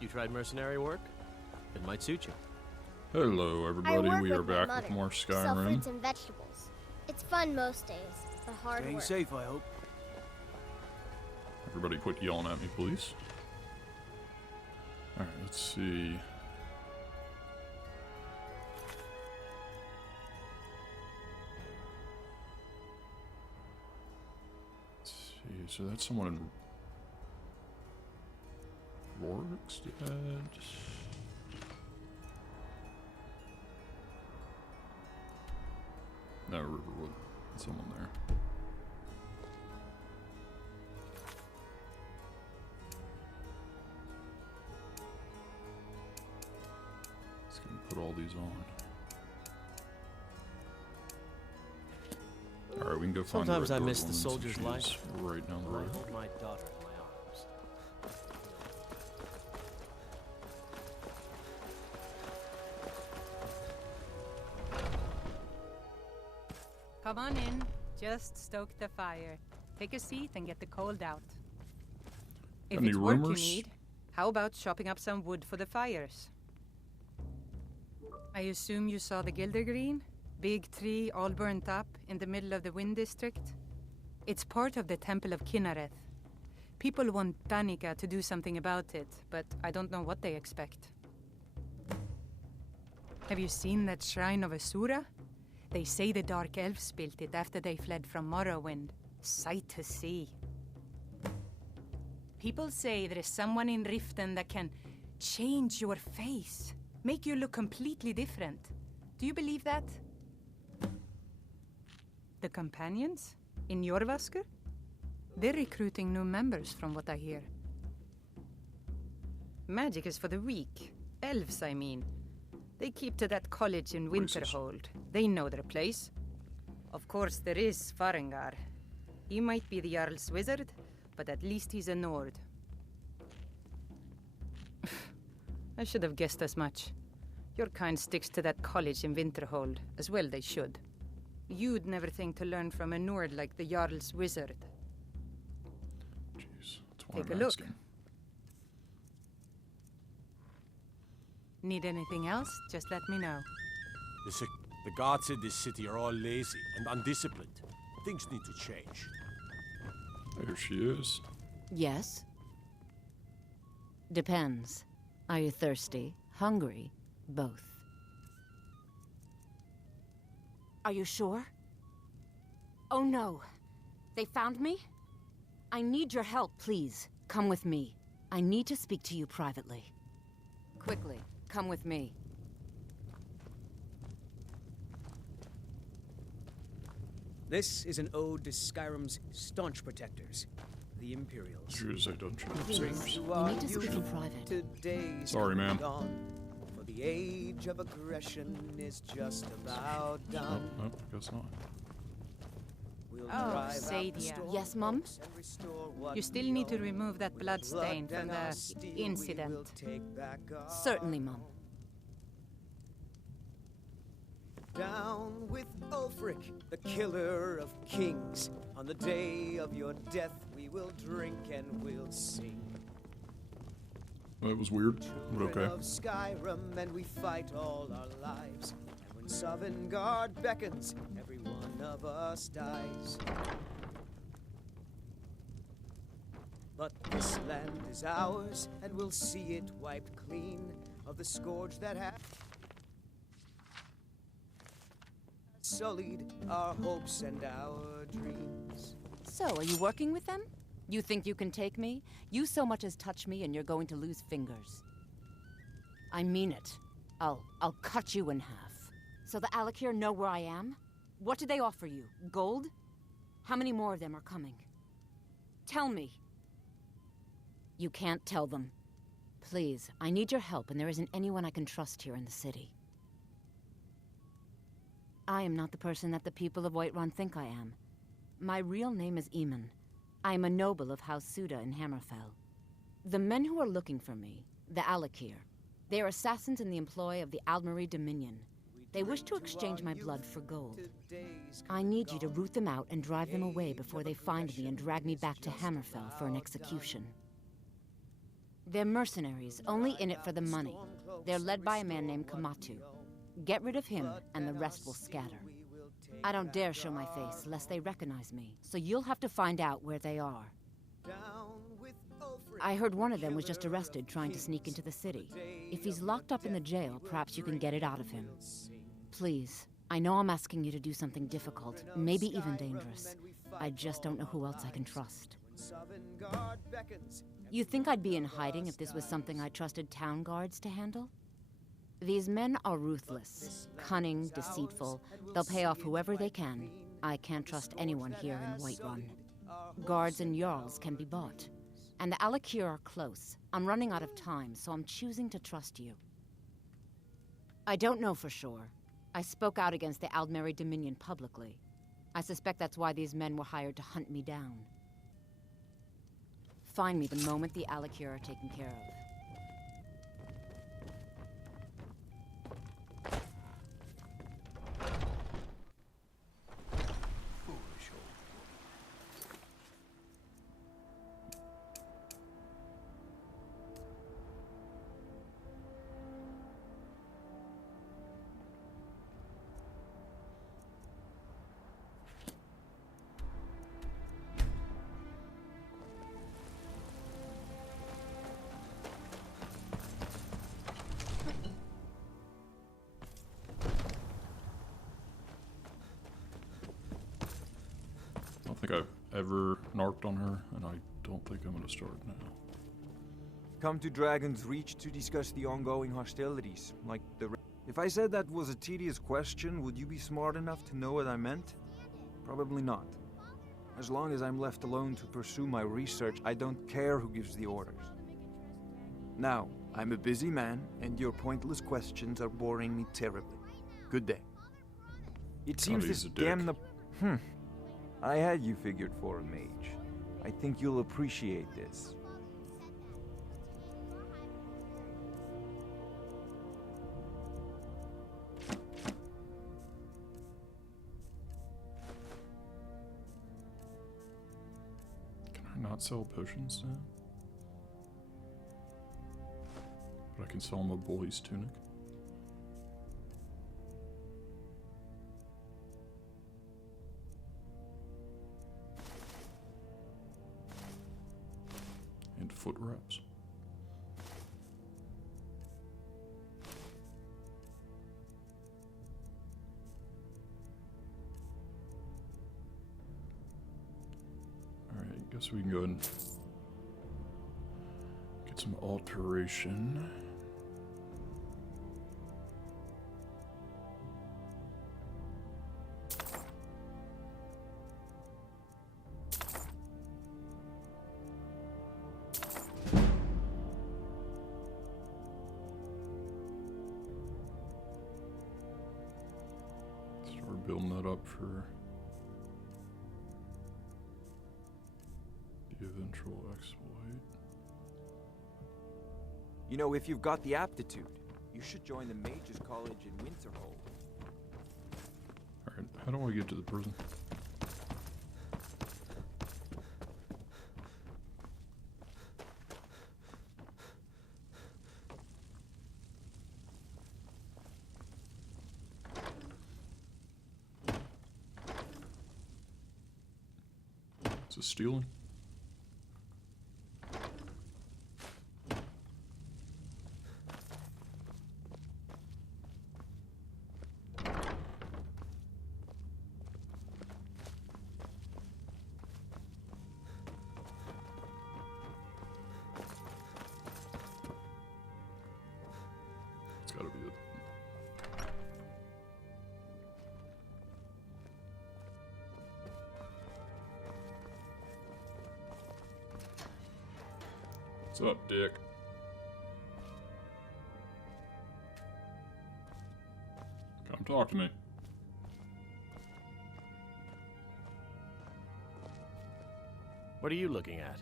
You tried mercenary work? It might suit you. Hello, everybody. We are back with more Sell Skyrim. fruits and vegetables. It's fun most days, but hard Staying work. safe, I hope. Everybody quit yelling at me, please. Alright, let's see. So that's someone in Rorik's dead. No, Riverwood. Someone there. Just gonna put all these on. Alright, we can go find Sometimes the I Red miss Door the woman soldier's since life. she's right down the I road. hold my daughter in my arms. Come on in. Just stoke the fire. Take a seat and get the cold out. If Any it's work you rumors? need, how about chopping up some wood for the fires? I assume you saw the Gildergreen? Big tree all burnt up in the middle of the Wind District? It's part of the Temple of Kinnareth. People want Danica to do something about it, but I don't know what they expect. Have you seen that Shrine of Asura? They say the Dark Elves built it after they fled from Morrowind. Sight to see. People say there is someone in Riften that can change your face, make you look completely different. Do you believe that? The companions? In Jorvaskr? They're recruiting new members from what I hear. Magic is for the weak. Elves, I mean. They keep to that college in Winterhold. They know their place. Of course, there is Farengar. He might be the Jarl's wizard, but at least he's a Nord. I should have guessed as much. Your kind sticks to that college in Winterhold, as well they should. You'd never think to learn from a Nord like the Jarl's wizard. Jeez, that's why Take a I'm look. asking. Need anything else? Just let me know. The guards in this city are all lazy and undisciplined. Things need to change. There she is. Yes? Depends. Are you thirsty? Hungry? Both. Are you sure? Oh no. They found me? I need your help, please. Come with me. I need to speak to you privately. Quickly, come with me. This is an ode to Skyrim's staunch protectors, the Imperials. Choose a dungeon of Please, savers. we need to speak in private. Today's Sorry, ma'am. gone, for the age of aggression is just about Oh, done. no, guess not. We'll Oh, drive out the Sadia. storm Yes, Mum? cloaks and restore what You still we need to own. remove that With blood blood stain from and our the steel, we will incident. take back our Certainly, Mum. Down with Ulfric, the killer of kings. On the day of your death, we will drink and we'll sing. That was weird, but Children okay. of Skyrim, and we fight all our lives. And when Sovngarde beckons, every one of us dies. But this land is ours, and we'll see it wiped clean of the scourge that has sullied our hopes and our dreams. So, are you working with them? You think you can take me? You so much as touch me and you're going to lose fingers. I mean it. I'll cut you in half. So the Alakir know where I am? What do they offer you? Gold? How many more of them are coming? Tell me. You can't tell them. Please, I need your help and there isn't anyone I can trust here in the city. I am not the person that the people of Whiterun think I am. My real name is Eamon. I am a noble of House Suda in Hammerfell. The men who are looking for me, the Alakir, they are assassins in the employ of the Aldmeri Dominion. They wish to exchange my blood for gold. I need you to root them out and drive them away before they find me and drag me back to Hammerfell for an execution. They're mercenaries, only in it for the money. They're led by a man named Kamatu. Get rid of him, and the rest will scatter. I don't dare show my face, lest they recognize me, so you'll have to find out where they are. I heard one of them was just arrested trying to sneak into the city. If he's locked up in the jail, perhaps you can get it out of him. Please, I know I'm asking you to do something difficult, maybe even dangerous. I just don't know who else I can trust. You think I'd be in hiding if this was something I trusted town guards to handle? These men are ruthless, cunning, deceitful. They'll pay off whoever they can. I can't trust anyone here in Whiterun. Guards and Jarls can be bought. And the Alakir are close. I'm running out of time, so I'm choosing to trust you. I don't know for sure. I spoke out against the Aldmeri Dominion publicly. I suspect that's why these men were hired to hunt me down. Find me the moment the Alakir are taken care of. I don't think I've ever narked on her, and I don't think I'm gonna start now. Come to Dragon's Reach to discuss the ongoing hostilities, like the... If I said that was a tedious question, would you be smart enough to know what I meant? Probably not. As long as I'm left alone to pursue my research, I don't care who gives the orders. Now, I'm a busy man, and your pointless questions are boring me terribly. Good day. It seems he's this a dick. damn... I had you figured for a mage. I think you'll appreciate this. Can I not sell potions now? But I can sell him a boy's tunic. And foot wraps. Alright, guess we can go ahead and get some alteration. Building that up for the eventual exploit. You know, if you've got the aptitude, you should join the Mages College in Winterhold. Alright, how do I get to the prison? Is it stealing? It's gotta be it. What's up, Dick? Come talk to me. What are you looking at?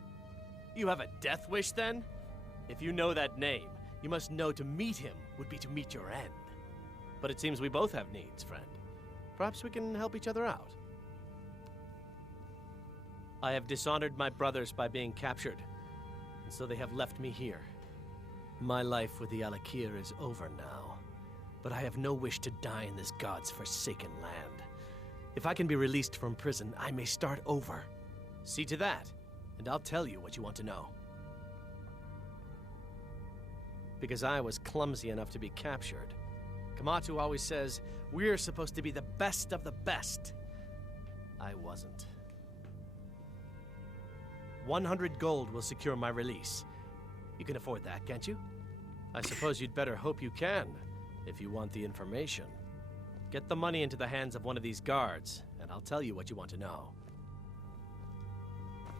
You have a death wish, then? If you know that name, you must know to meet him would be to meet your end. But it seems we both have needs, friend. Perhaps we can help each other out. I have dishonored my brothers by being captured. and so they have left me here. My life with the Alakir is over now, but I have no wish to die in this god's forsaken land. If I can be released from prison, I may start over. See to that, and I'll tell you what you want to know. Because I was clumsy enough to be captured, Kamatu always says, we're supposed to be the best of the best. I wasn't. 100 gold will secure my release. You can afford that, can't you? I suppose you'd better hope you can, if you want the information. Get the money into the hands of one of these guards, and I'll tell you what you want to know.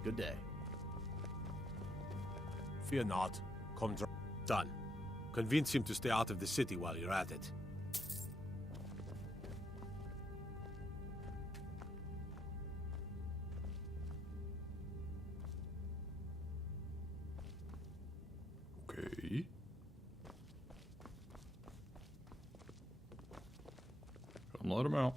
Good day. Fear not. Come done. Convince him to stay out of the city while you're at it. Okay. Come let him out.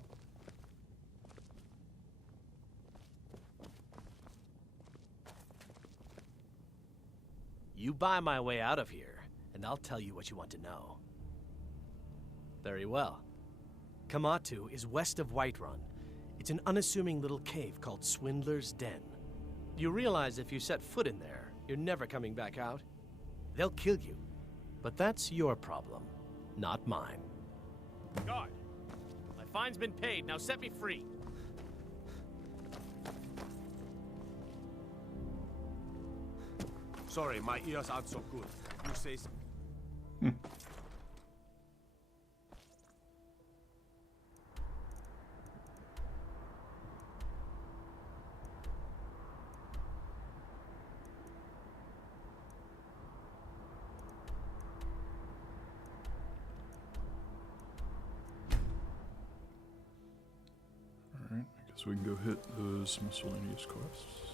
You buy my way out of here, and I'll tell you what you want to know. Very well. Kamatu is west of Whiterun. It's an unassuming little cave called Swindler's Den. You realize if you set foot in there, you're never coming back out? They'll kill you. But that's your problem, not mine. Guard! My fine's been paid, now set me free! Sorry, my ears aren't so good. You say so. Alright, I guess we can go hit those miscellaneous quests.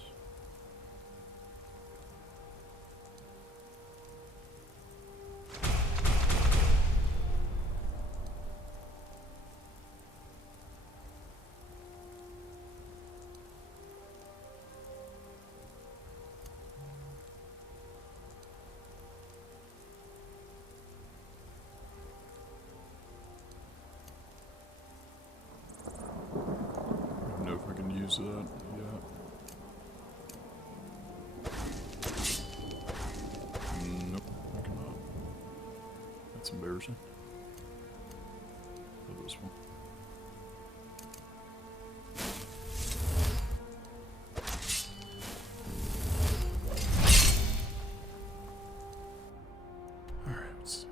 Use that, yeah. Nope, I cannot. That's embarrassing. Oh, this one. Alright, let's see.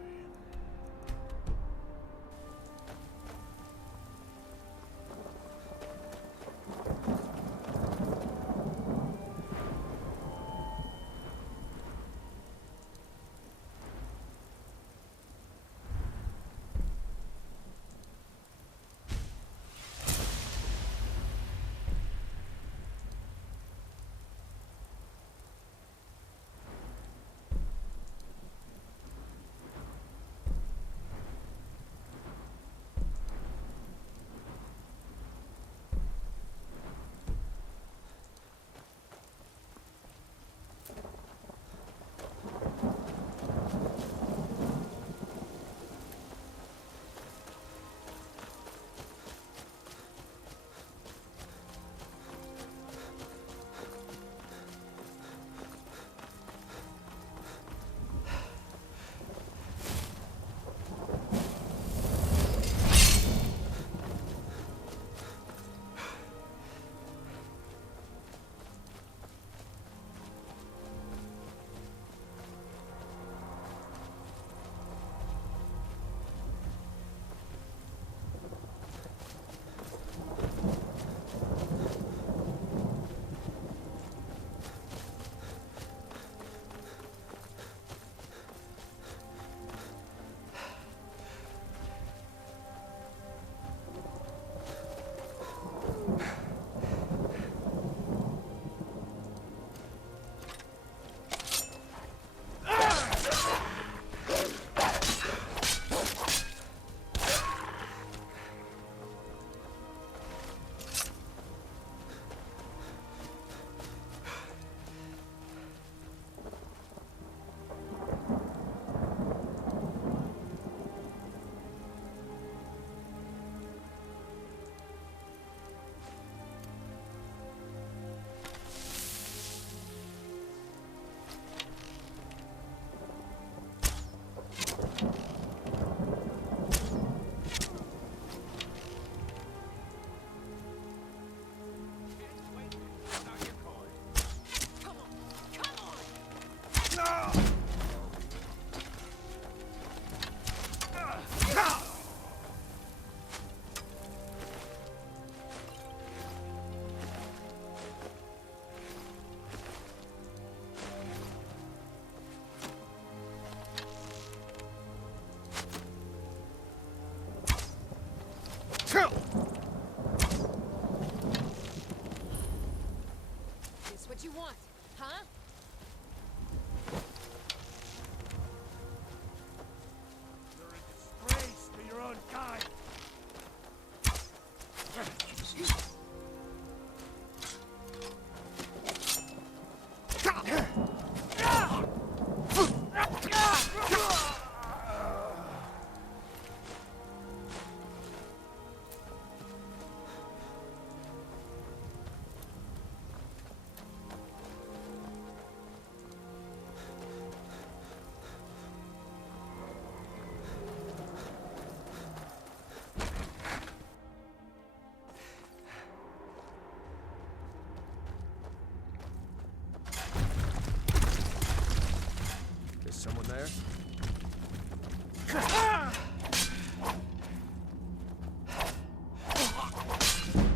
Someone there?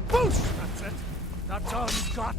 Boosh! That's it. That's all you've got.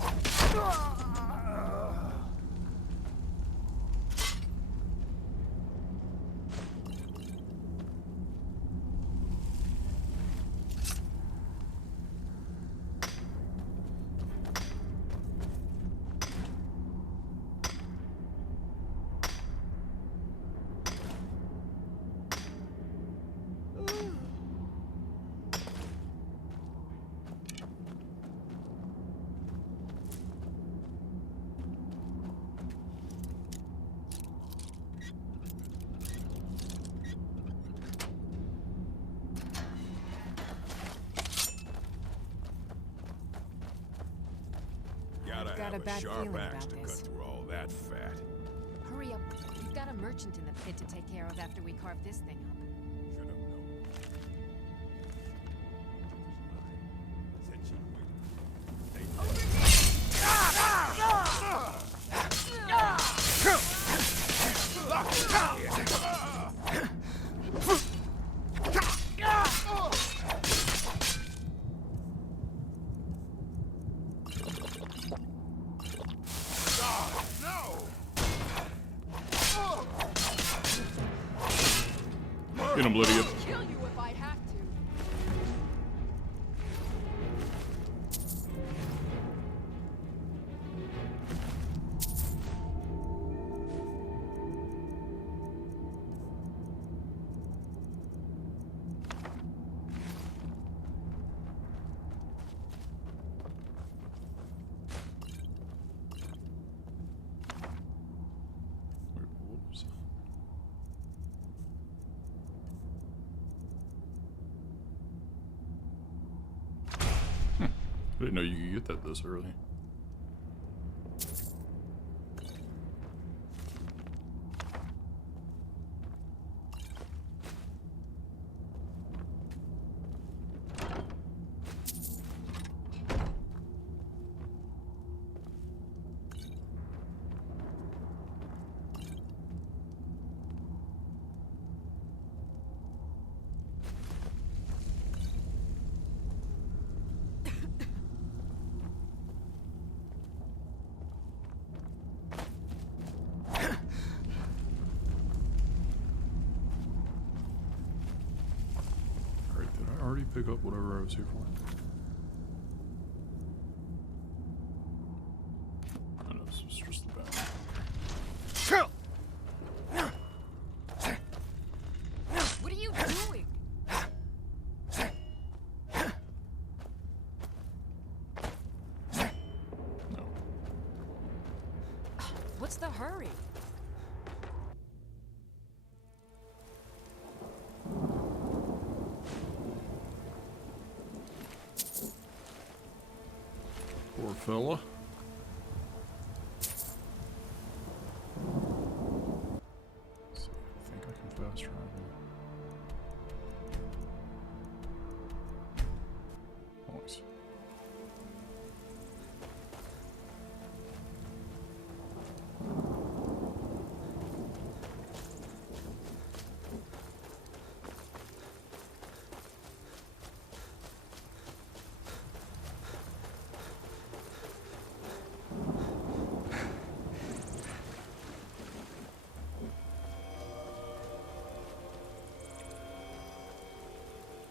Gotta got have a bad sharp feeling axe about to this. cut through all that fat. Hurry up. We've got a merchant in the pit to take care of after we carve this thing up. Should have known. Said she'd Get him, Lydia. Kill you if I have to. Wait, what was that? I didn't know you could get that this early. Alright, did I already pick up whatever I was here for? I know this is just the back. What are you doing? No. What's the hurry? Poor fella. Let's see, I think I can fast travel. Nice.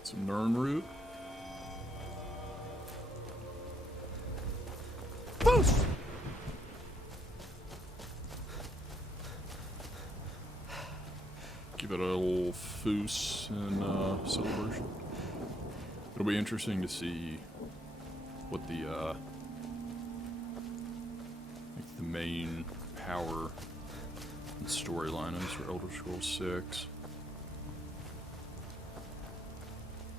Some Nern root. Boosh! Give it a little foos in celebration. It'll be interesting to see what the like the main power and storyline is for Elder Scrolls 6.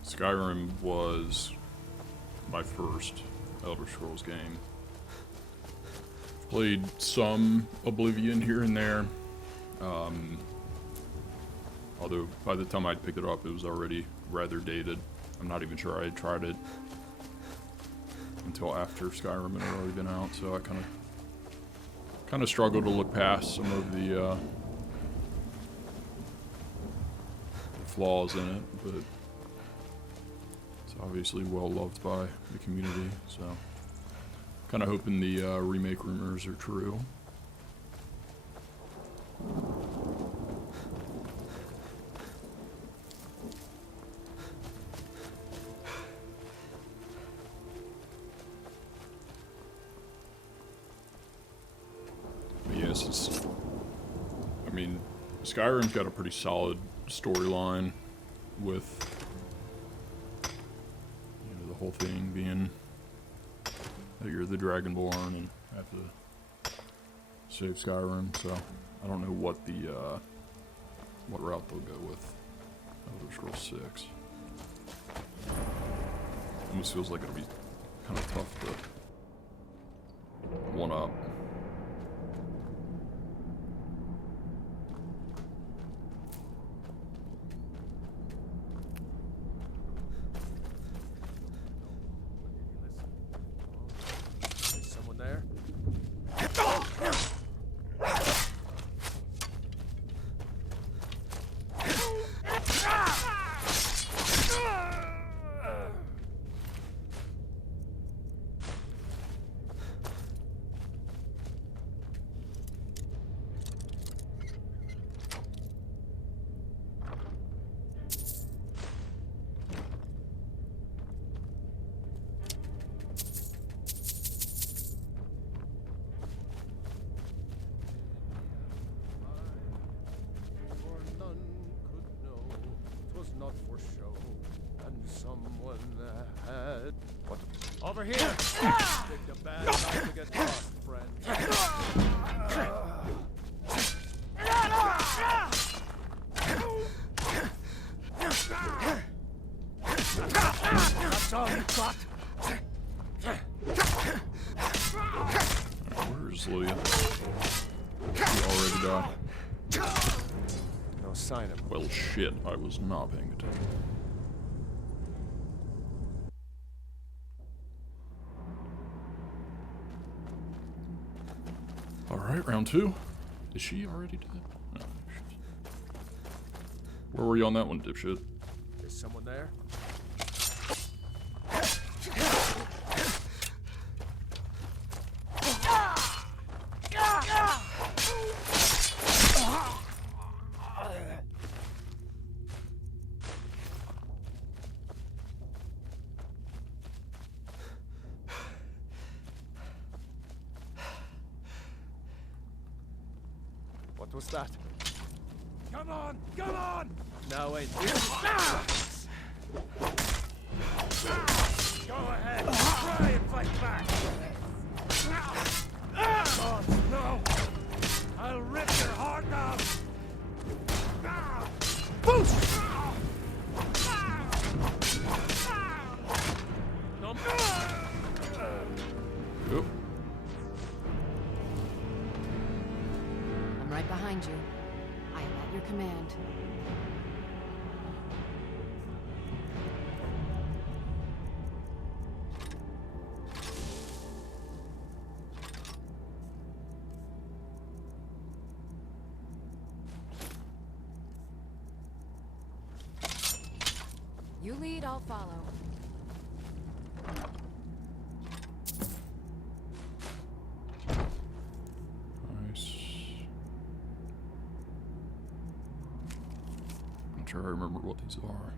Skyrim was my first Elder Scrolls game. Played some Oblivion here and there. Although by the time I'd picked it up, it was already rather dated. I'm not even sure I had tried it until after Skyrim had already been out, so I kind of struggled to look past some of the flaws in it, but it's obviously well loved by the community, so kind of hoping the remake rumors are true. But yes, I mean, Skyrim's got a pretty solid storyline with, you know, the whole thing being that you're the Dragonborn and have to save Skyrim, so I don't know what the what route they'll go with Elder Scrolls 6. Almost feels like it'll be kind of tough to one up. Is someone there? For none could know 'twas not for show, and someone had what? Over here! Picked a bad time to get lost, friend. That's all you got. Where's Lydia? She already died. No sign of him. Well, shit, I was not paying attention. Alright, round 2. Is she already dead? No, shit. Where were you on that one, dipshit? Is someone there? What was that? Come on! Come on! No, wait. Go ahead! Try and fight back! Oh, no! I'll rip your heart out! Boost! Yep. I'm right behind you. I am at your command. You lead, I'll follow. Nice. Not sure I remember what these are.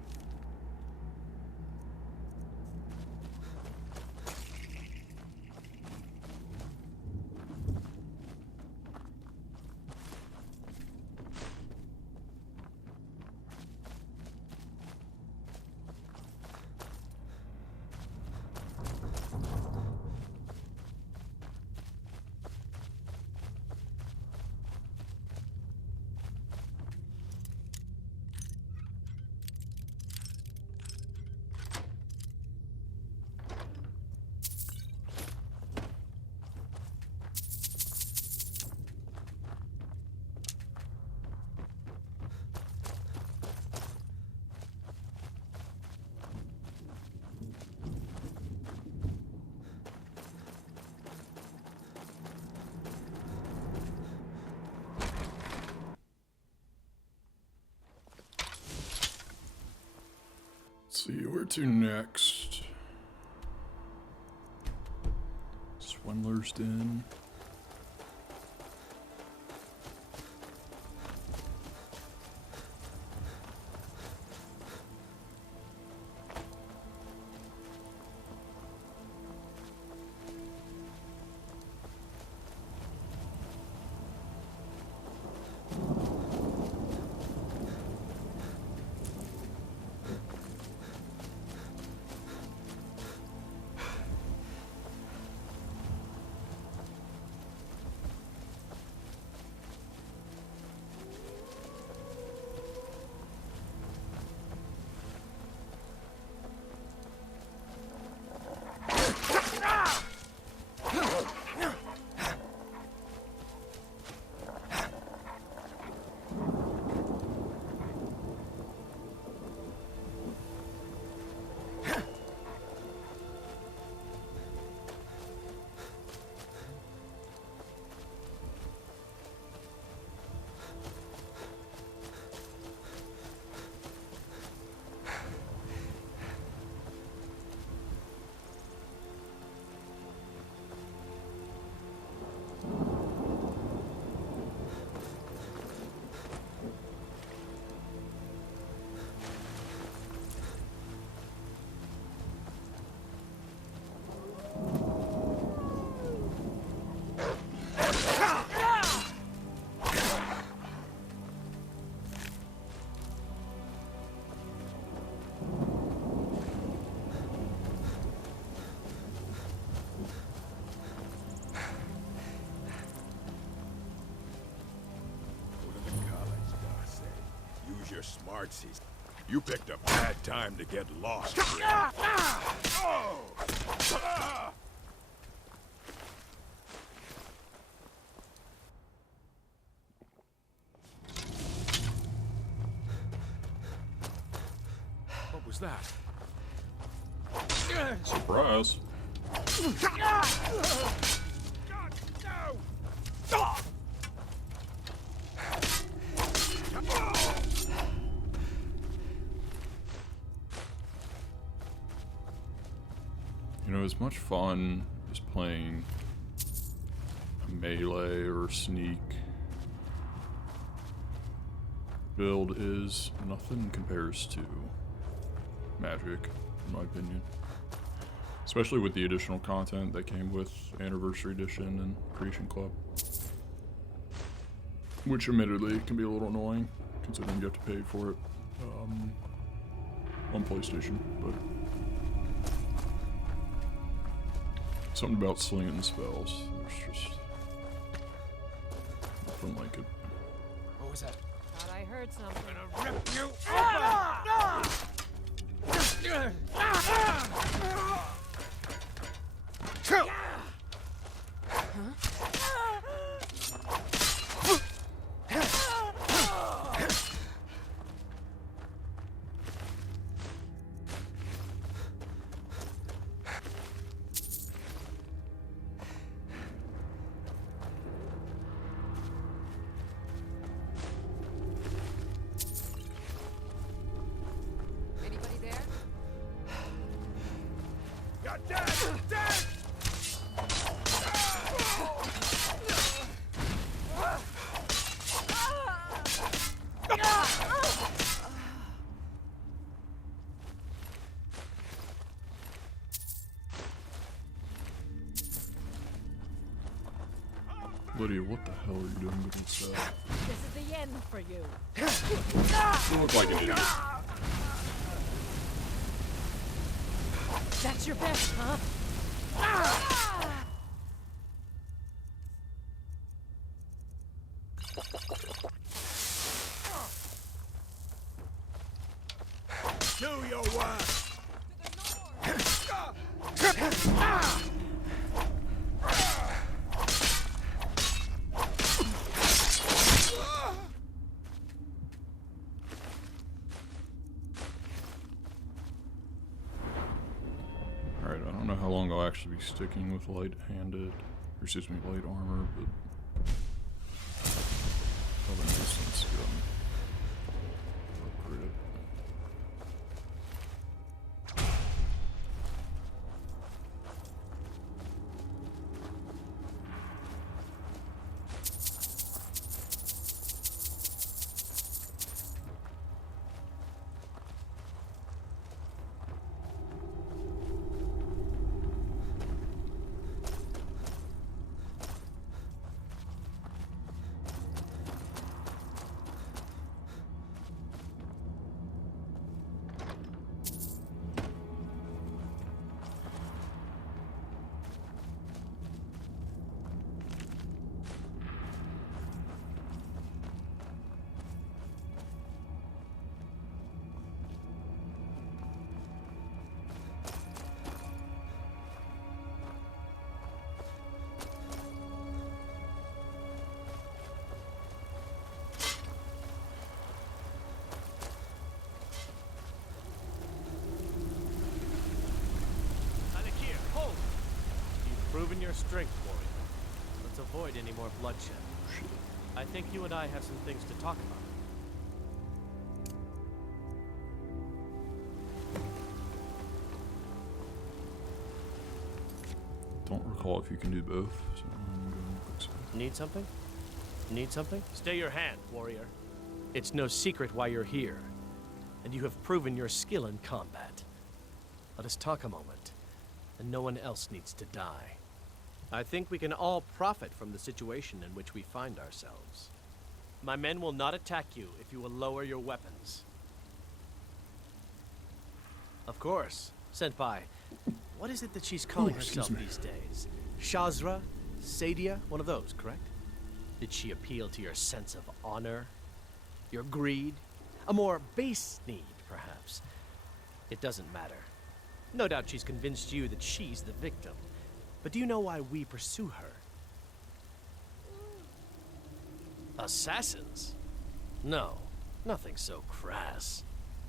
see, where to next? Swindler's Den. Your smartsies. You picked a bad time to get lost. What was that? Surprise. You know, as much fun as playing a melee or sneak build is, nothing compares to Magic, in my opinion. Especially with the additional content that came with Anniversary Edition and Creation Club. Which admittedly can be a little annoying, considering you have to pay for it on PlayStation, but something about slinging spells, there's just nothing like it. What was that? Thought I heard something. I'm gonna rip you Anybody there? You're dead! Dead! Lydia, what the hell are you doing with this? This is the end for you. You look like an idiot. That's your best, huh? Do your work! Alright, I don't know how long I'll actually be sticking with light-handed, or excuse me, light armor, but probably makes sense to upgrade it. drink, warrior. Let's avoid any more bloodshed. I think you and I have some things to talk about. Don't recall if you can do both, so I'm going to fix it. Need something? Need something? Stay your hand, warrior. It's no secret why you're here, and you have proven your skill in combat. Let us talk a moment, and no one else needs to die. I think we can all profit from the situation in which we find ourselves. My men will not attack you if you will lower your weapons. Of course, Senpai. What is it that she's calling herself these days? Shazra? Sadia? One of those, correct? Did she appeal to your sense of honor? Your greed? A more base need, perhaps? It doesn't matter. No doubt she's convinced you that she's the victim. But do you know why we pursue her? Assassins? No, nothing so crass.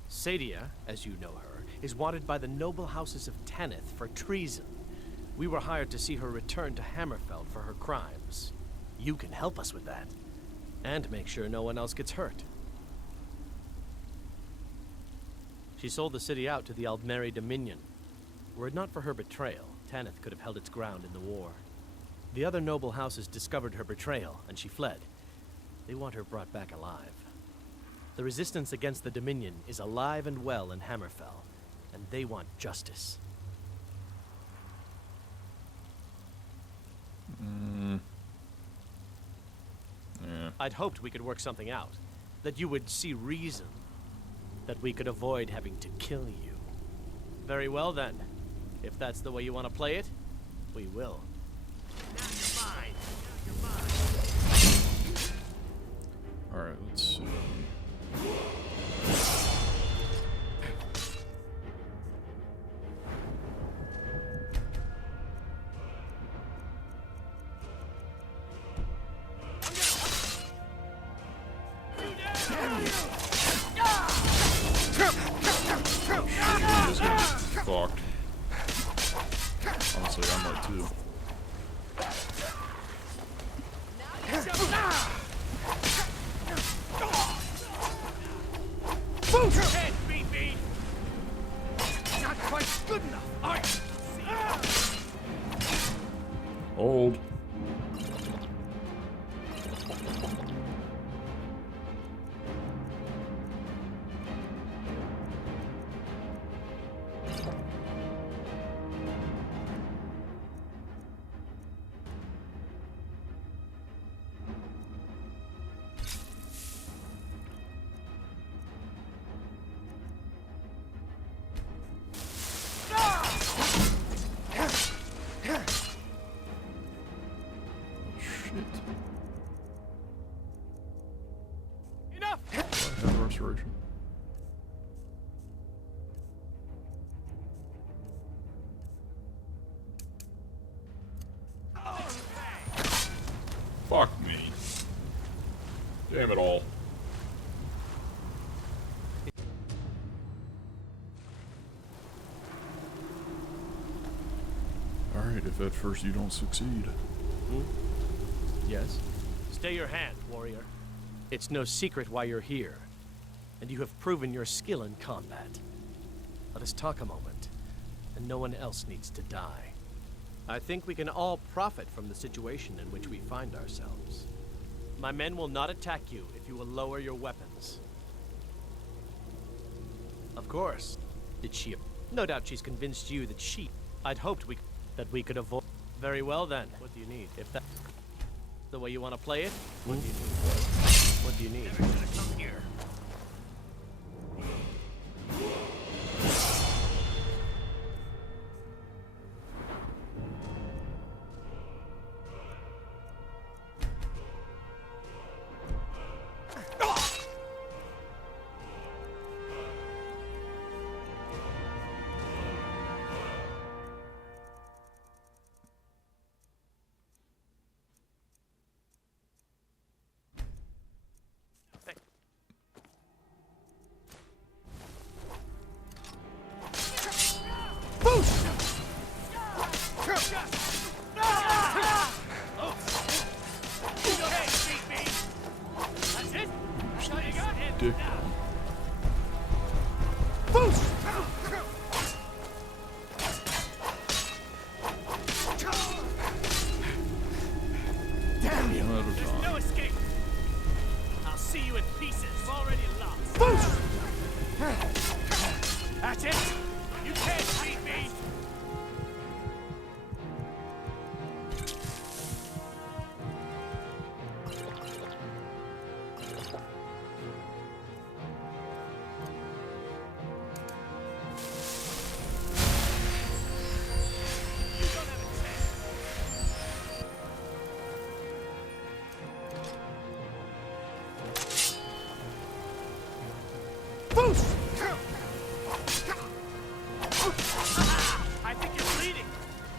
Sadia, as you know her, is wanted by the noble houses of Tanith for treason. We were hired to see her return to Hammerfell for her crimes. You can help us with that. And make sure no one else gets hurt. She sold the city out to the Aldmeri Dominion. Were it not for her betrayal, Tanith could have held its ground in the war. The other noble houses discovered her betrayal, and she fled. They want her brought back alive. The resistance against the Dominion is alive and well in Hammerfell, and they want justice. Yeah. I'd hoped we could work something out. That you would see reason. That we could avoid having to kill you. Very well then. If that's the way you want to play it, we will. Now you're mine. Alright, let's see. Fucked. Honestly, I might too. Head, BB! Not quite good enough, are you? Old. Restoration. Fuck me. Damn it all. Alright, if at first you don't succeed. Yes? Stay your hand, warrior. It's no secret why you're here. And you have proven your skill in combat. Let us talk a moment, and no one else needs to die. I think we can all profit from the situation in which we find ourselves. My men will not attack you if you will lower your weapons. Of course. Did she... No doubt she's convinced you that she... I'd hoped that we could avoid... Very well then. What do you need? If that's the way you want to play it, what do you need? What do you need? Never should have come here. dick down. Damn you! One at a There's time. no escape! I'll see you in pieces. You've already lost. That's it! You can't beat me! You don't have a chance. I think you're bleeding.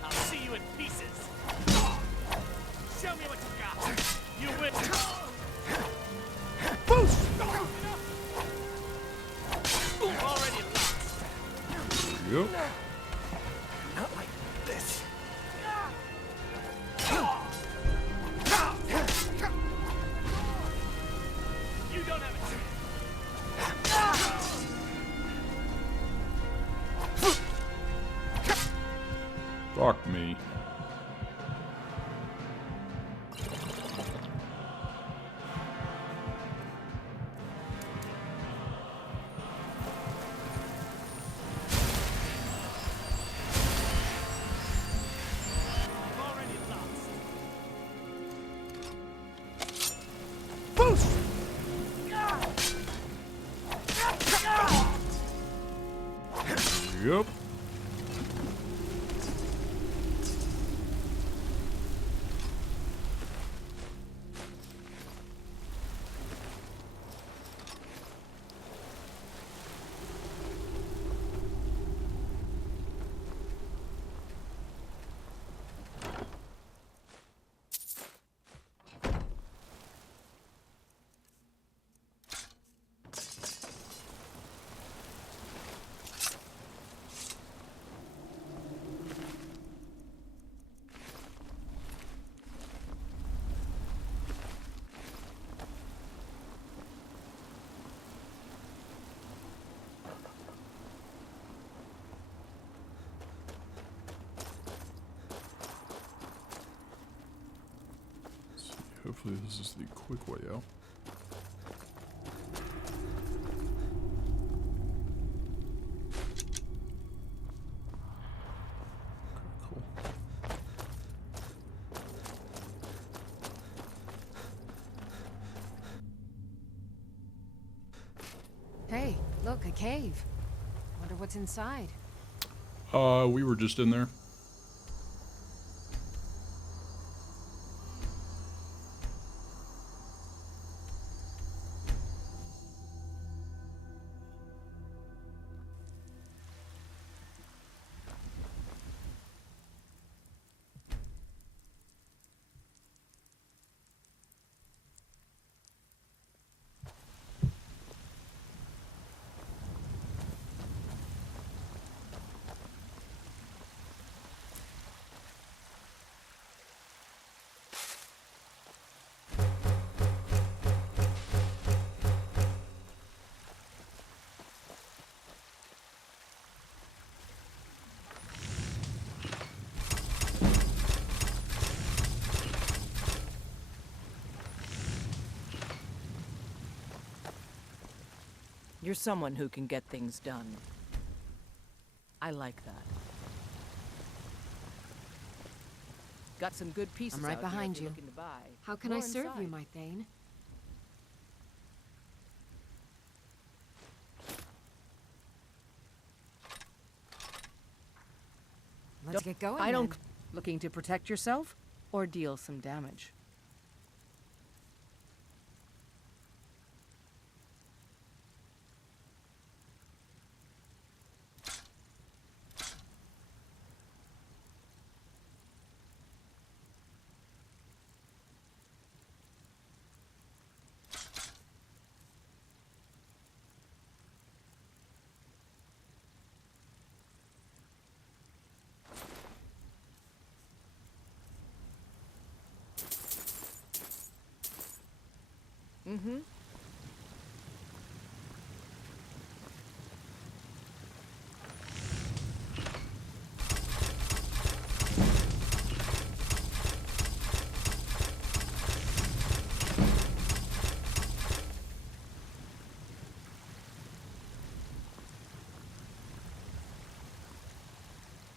I'll see you in pieces. Show me what you got. You win. You've already lost. Yep. Not like this. You don't have a chance. Fuck me. You've already lost. Yep. Hopefully this is the quick way out. Okay, cool. Hey, look, a cave. Wonder what's inside. We were just in there. You're someone who can get things done. I like that. Got some good pieces I'm right out here behind if you're you. looking to buy. How can I More serve you, inside. my Thane? Let's get going. I don't. then. Looking to protect yourself or deal some damage? Mm-hmm.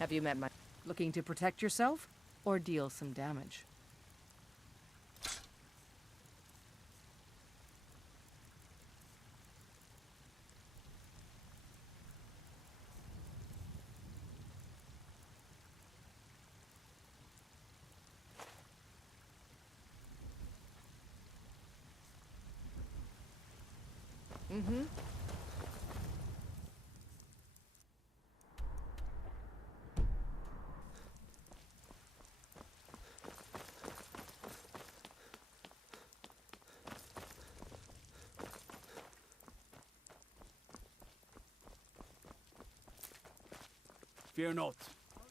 Have you met my... Looking to protect yourself or deal some damage? Mm-hmm. Fear not.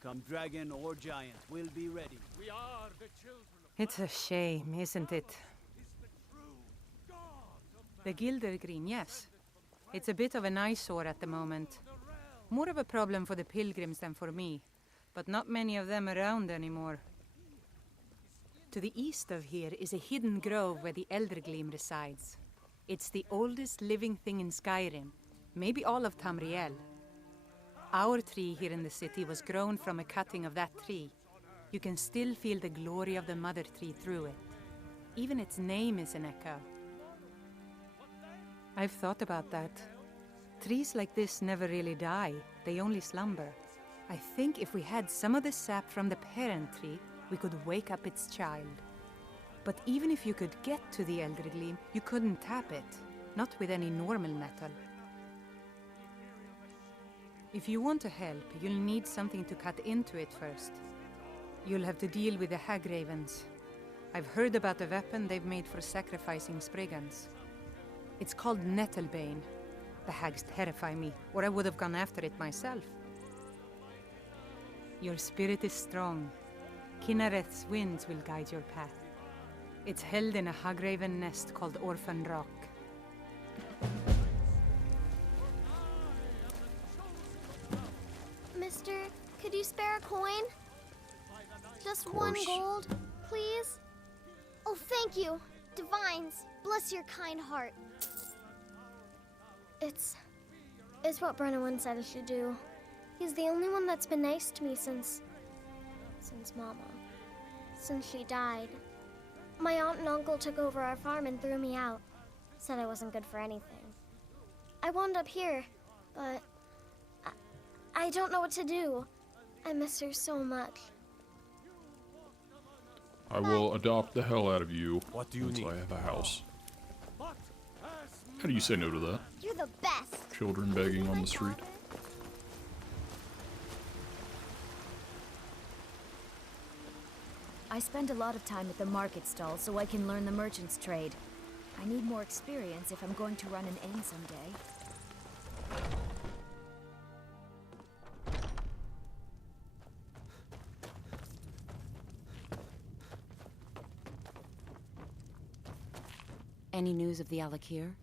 Come dragon or giant, we'll be ready. We are the children of It's a shame, isn't it? is the true God of The Gilder Green, yes. It's a bit of an eyesore at the moment. More of a problem for the pilgrims than for me, but not many of them around anymore. To the east of here is a hidden grove where the Elder Gleam resides. It's the oldest living thing in Skyrim, maybe all of Tamriel. Our tree here in the city was grown from a cutting of that tree. You can still feel the glory of the mother tree through it. Even its name is an echo. I've thought about that. Trees like this never really die, they only slumber. I think if we had some of the sap from the parent tree, we could wake up its child. But even if you could get to the Elder Gleam, you couldn't tap it, not with any normal metal. If you want to help, you'll need something to cut into it first. You'll have to deal with the Hag Ravens. I've heard about the weapon they've made for sacrificing Spriggans. It's called Nettlebane. The hags terrify me, or I would have gone after it myself. Your spirit is strong. Kinnereth's winds will guide your path. It's held in a Hagraven nest called Orphan Rock. Mister, could you spare a coin? Just one gold, please? Oh, thank you. Divines, bless your kind heart. It's what Brennan said I should do. He's the only one that's been nice to me since Mama. Since she died. My aunt and uncle took over our farm and threw me out. Said I wasn't good for anything. I wound up here, but I don't know what to do. I miss her so much. I will adopt the hell out of you What do you once need? I have a house. How do you say no to that? You're the best. Children begging on the street. I spend a lot of time at the market stall so I can learn the merchant's trade. I need more experience if I'm going to run an inn someday. Any news of the Alakir?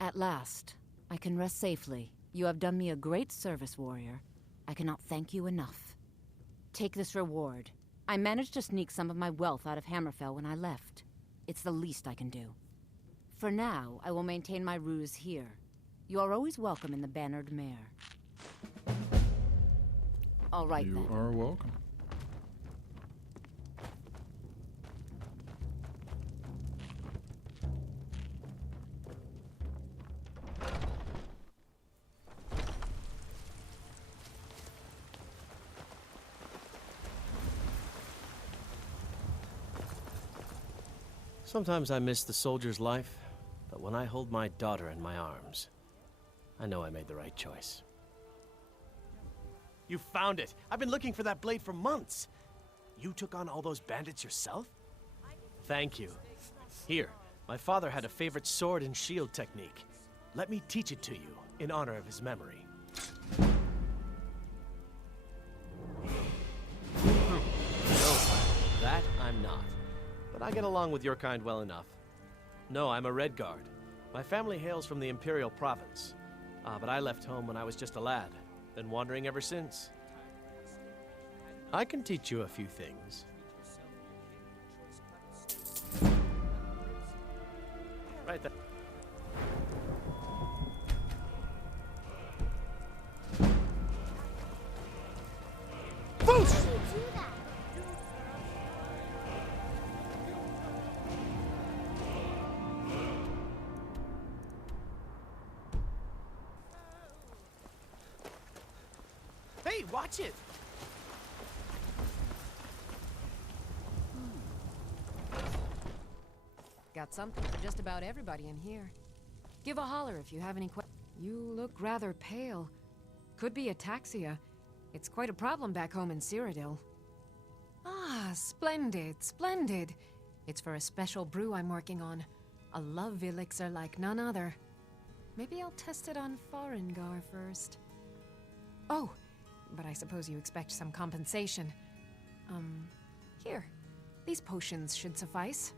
At last, I can rest safely. You have done me a great service, warrior. I cannot thank you enough. Take this reward. I managed to sneak some of my wealth out of Hammerfell when I left. It's the least I can do. For now, I will maintain my ruse here. You are always welcome in the Bannered Mare. All right, then. You are welcome. Sometimes I miss the soldier's life, but when I hold my daughter in my arms, I know I made the right choice. You found it! I've been looking for that blade for months! You took on all those bandits yourself? Thank you. Here, my father had a favorite sword and shield technique. Let me teach it to you, in honor of his memory. No, that I'm not. But I get along with your kind well enough. No, I'm a Red Guard. My family hails from the Imperial Province. But I left home when I was just a lad. Been wandering ever since. I can teach you a few things. Right there. Hey, watch it! Got something for just about everybody in here. Give a holler if you have any questions. You look rather pale. Could be ataxia. It's quite a problem back home in Cyrodiil. Ah, splendid, splendid. It's for a special brew I'm working on. A love elixir like none other. Maybe I'll test it on Farengar first. Oh, but I suppose you expect some compensation. Here. These potions should suffice.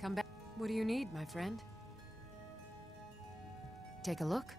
Come back. What do you need, my friend? Take a look.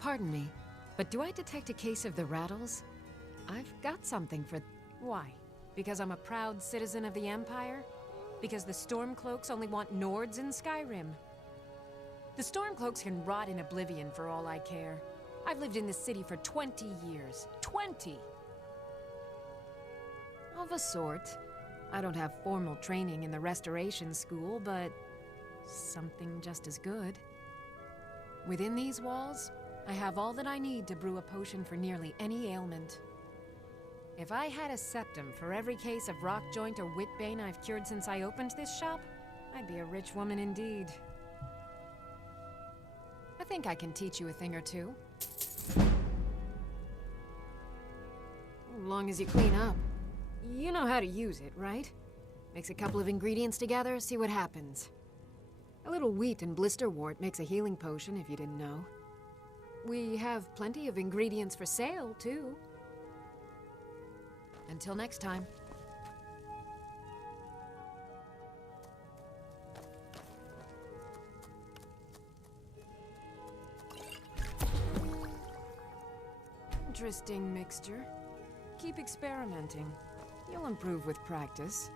Pardon me, but do I detect a case of the rattles? I've got something for... Why? Because I'm a proud citizen of the Empire? Because the Stormcloaks only want Nords in Skyrim? The Stormcloaks can rot in oblivion for all I care. I've lived in this city for 20 years. 20! Of a sort. I don't have formal training in the Restoration School, but... something just as good. Within these walls, I have all that I need to brew a potion for nearly any ailment. If I had a septum for every case of rock joint or whitbane I've cured since I opened this shop, I'd be a rich woman indeed. I think I can teach you a thing or two. As long as you clean up. You know how to use it, right? Mix a couple of ingredients together, see what happens. A little wheat and blisterwort makes a healing potion, if you didn't know. We have plenty of ingredients for sale, too. Until next time. Interesting mixture. Keep experimenting. You'll improve with practice.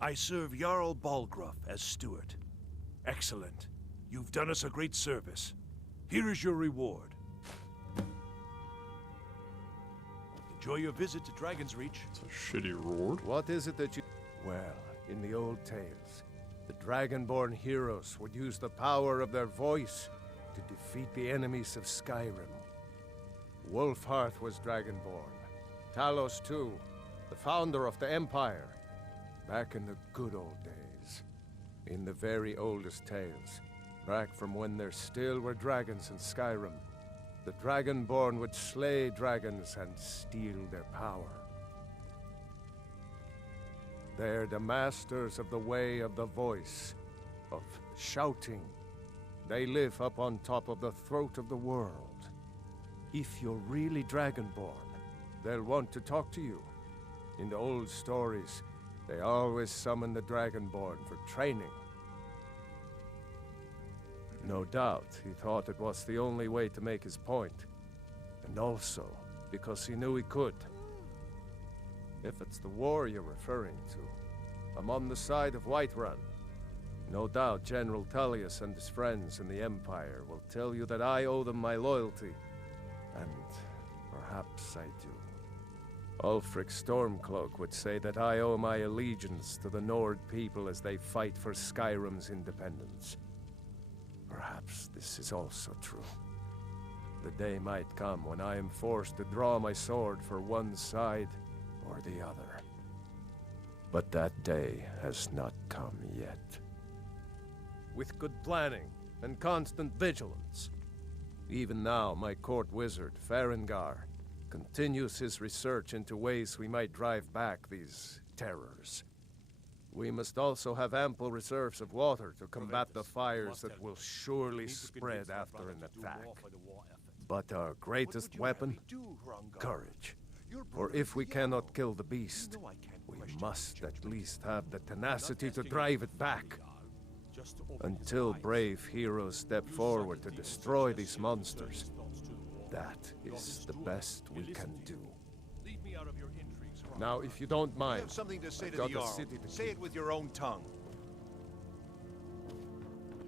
I serve Jarl Balgruuf as steward. Excellent. You've done us a great service. Here is your reward. Enjoy your visit to Dragon's Reach. It's a shitty reward. What is it that you... Well, in the old tales, the Dragonborn heroes would use the power of their voice to defeat the enemies of Skyrim. Wolfhearth was Dragonborn. Talos, too, the founder of the Empire. Back in the good old days. In the very oldest tales. Back from when there still were dragons in Skyrim. The Dragonborn would slay dragons and steal their power. They're the masters of the way of the voice, of shouting. They live up on top of the throat of the world. If you're really Dragonborn, they'll want to talk to you. In the old stories, they always summon the Dragonborn for training. No doubt, he thought it was the only way to make his point. And also, because he knew he could. If it's the war you're referring to, I'm on the side of Whiterun. No doubt General Tullius and his friends in the Empire will tell you that I owe them my loyalty. And perhaps I do. Ulfric Stormcloak would say that I owe my allegiance to the Nord people as they fight for Skyrim's independence. Perhaps this is also true. The day might come when I am forced to draw my sword for one side or the other. But that day has not come yet. With good planning and constant vigilance. Even now, my court wizard, Farengar, continues his research into ways we might drive back these terrors. We must also have ample reserves of water to combat the fires that will surely spread after an attack. But our greatest weapon? Courage. For if we cannot kill the beast, we must at least have the tenacity to drive it back. Until brave heroes step forward to destroy these monsters, that is the best we can do. Now, if you don't mind, You have something to say I've to got the a Jarl. city to Say keep. it with your own tongue.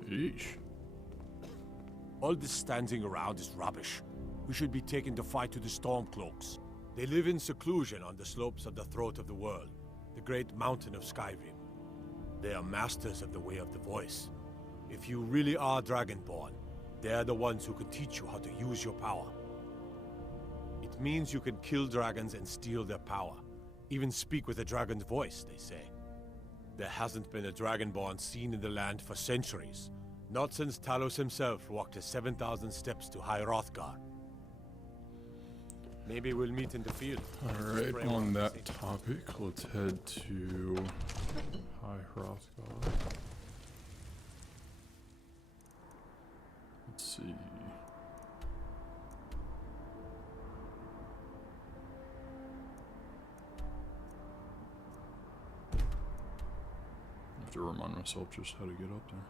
Yeesh. All this standing around is rubbish. We should be taken to fight to the Stormcloaks. They live in seclusion on the slopes of the Throat of the World, the great mountain of Skyrim. They are masters of the Way of the Voice. If you really are Dragonborn, they are the ones who can teach you how to use your power. It means you can kill dragons and steal their power. Even speak with a dragon's voice, they say. There hasn't been a Dragonborn seen in the land for centuries. Not since Talos himself walked his 7,000 steps to High Hrothgar. Maybe we'll meet in the field. Alright, on that topic, let's head to High Hrothgar. Let's see. I have to remind myself just how to get up there.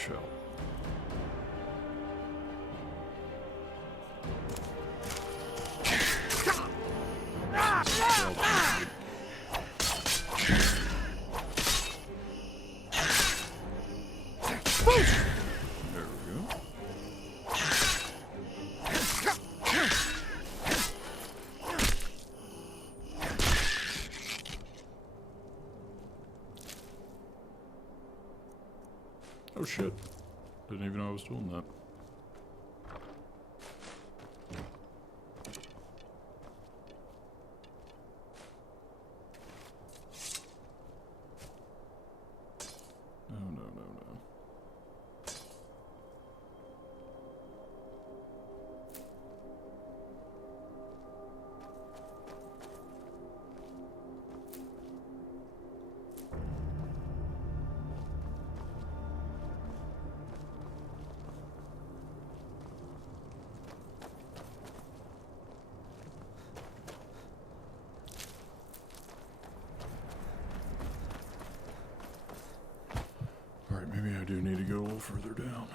shell. There we go. Oh shit. Didn't even know I was doing that. No, no, no, no. Alright, maybe I do need to go a little further down.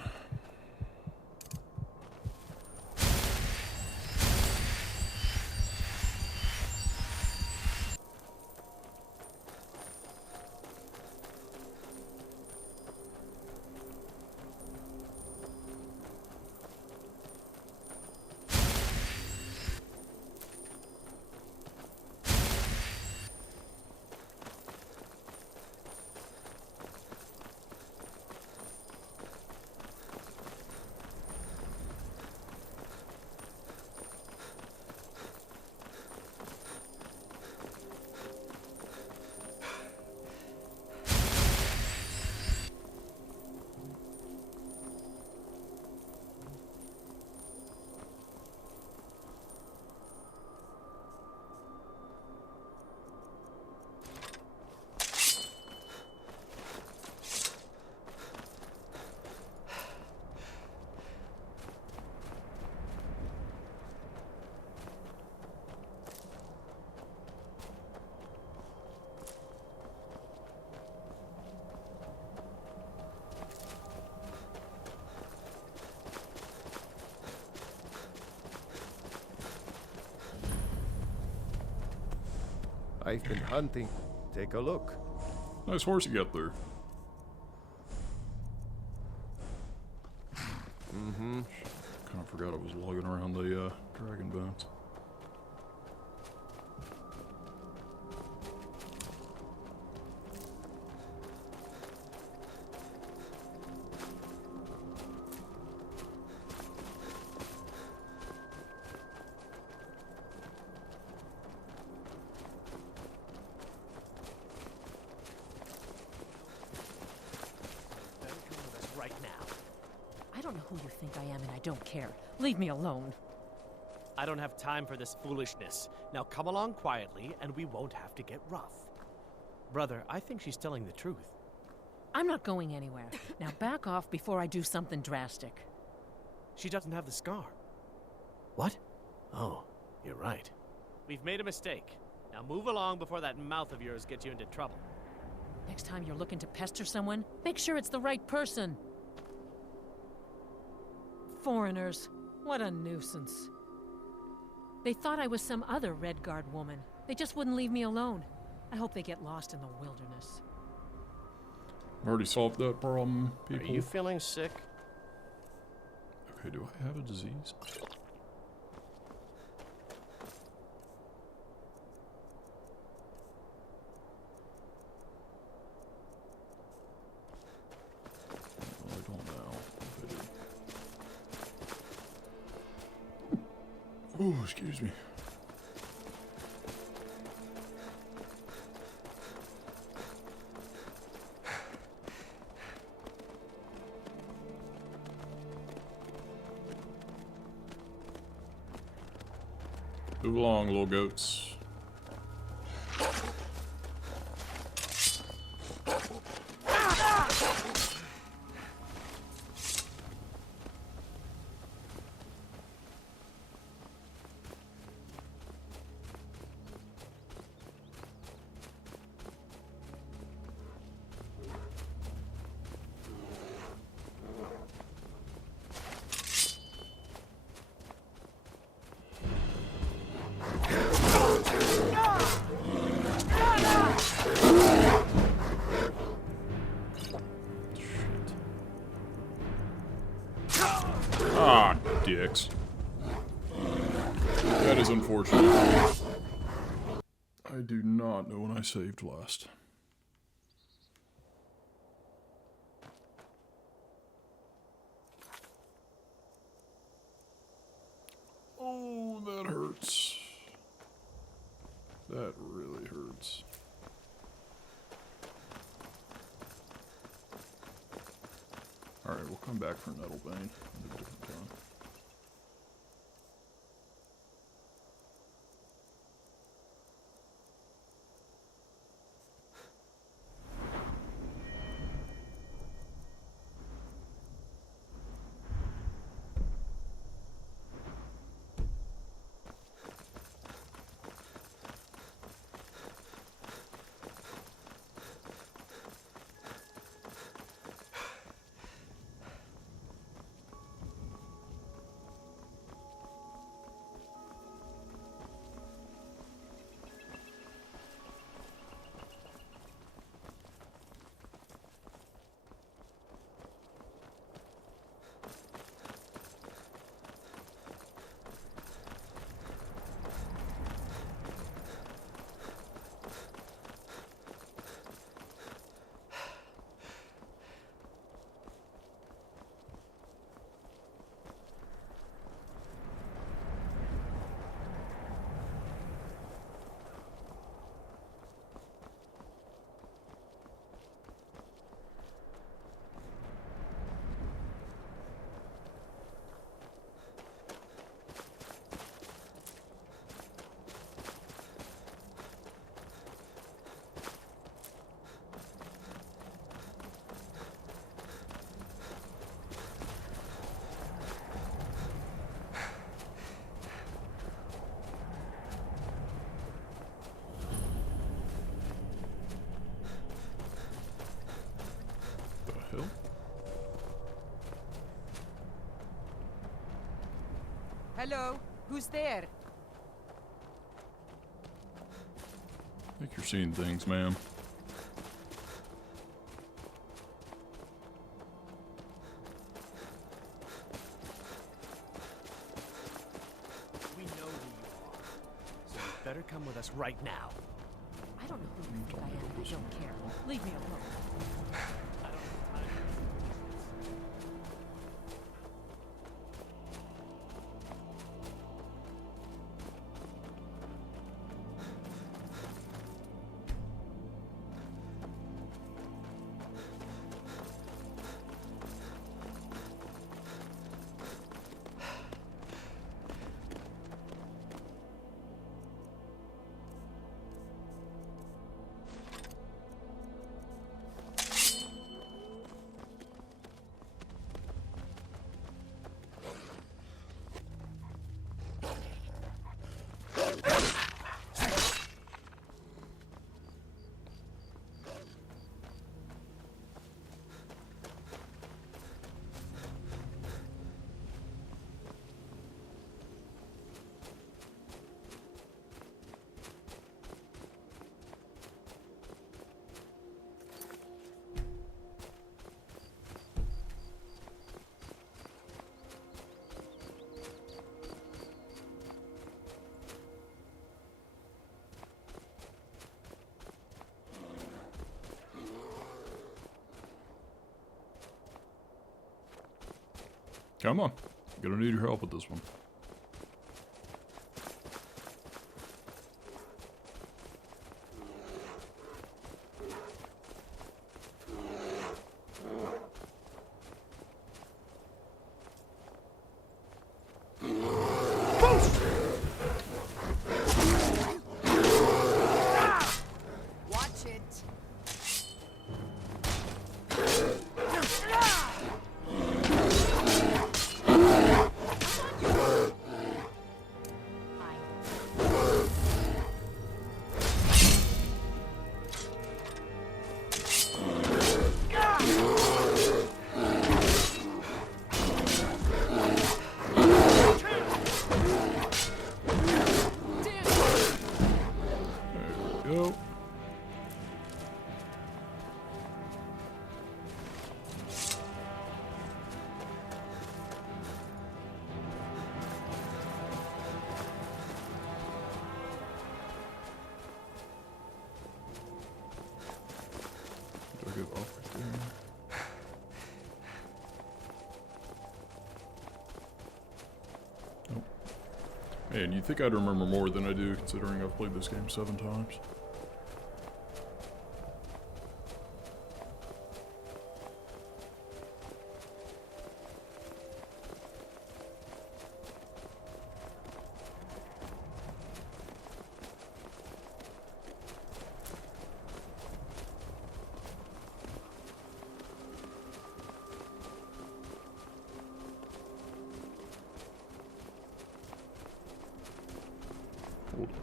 I've been hunting. Take a look. Nice horse you got there. Mm-hmm. Kind of forgot I was lugging around the dragon bones. Right now. I don't know who you think I am, and I don't care. Leave me alone. I don't have time for this foolishness. Now come along quietly, and we won't have to get rough. Brother, I think she's telling the truth. I'm not going anywhere. Now back off before I do something drastic. She doesn't have the scar. What? Oh, you're right. We've made a mistake. Now move along before that mouth of yours gets you into trouble. Next time you're looking to pester someone, make sure it's the right person. Foreigners. What a nuisance. They thought I was some other Red Guard woman. They just wouldn't leave me alone. I hope they get lost in the wilderness. I've already solved that problem, people. Are you feeling sick? Okay, do I have a disease? Well, I don't know if I do. Oh, excuse me. Move along, little goats. Ah, dicks. That is unfortunate. I do not know when I saved last. Oh, that hurts. That really hurts. Alright, we'll come back for Nettlebane at a different time. Hello? Who's there? I think you're seeing things, ma'am. We know who you are, so you better come with us right now. I don't know who you think I am. I don't care. Leave me alone. Come on. Gonna need your help with this one. Watch it. Man, you'd think I'd remember more than I do, considering I've played this game 7 times. Hold up.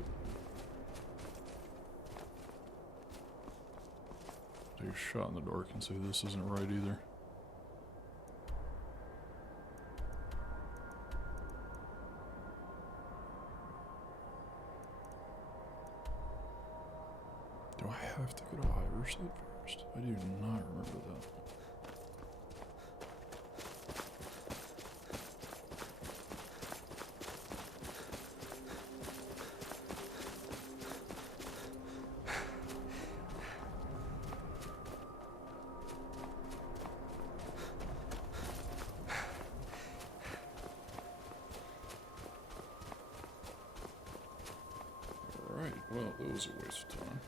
Take a shot in the dark and say this isn't right either. Do I have to go to Irish at first? I do not remember that. Alright, well, that was a waste of time.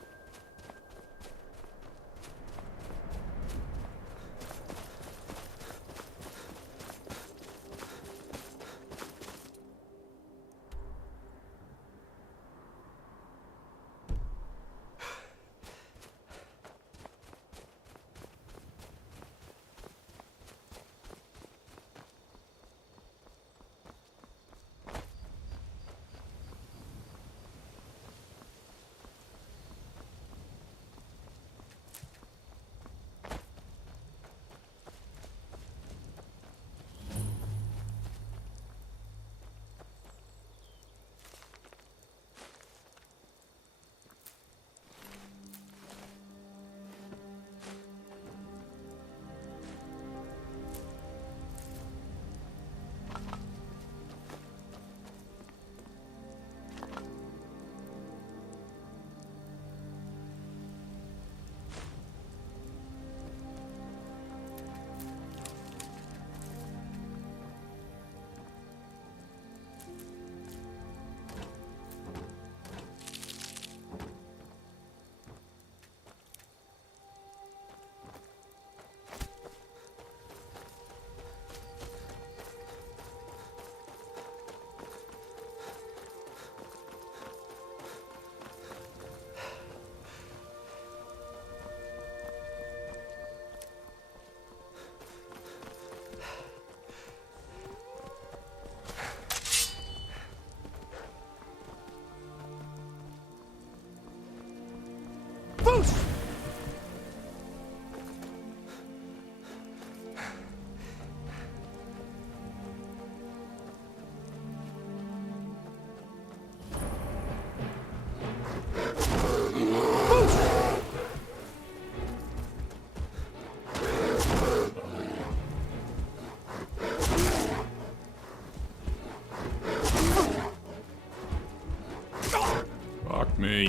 Boost! Fuck me.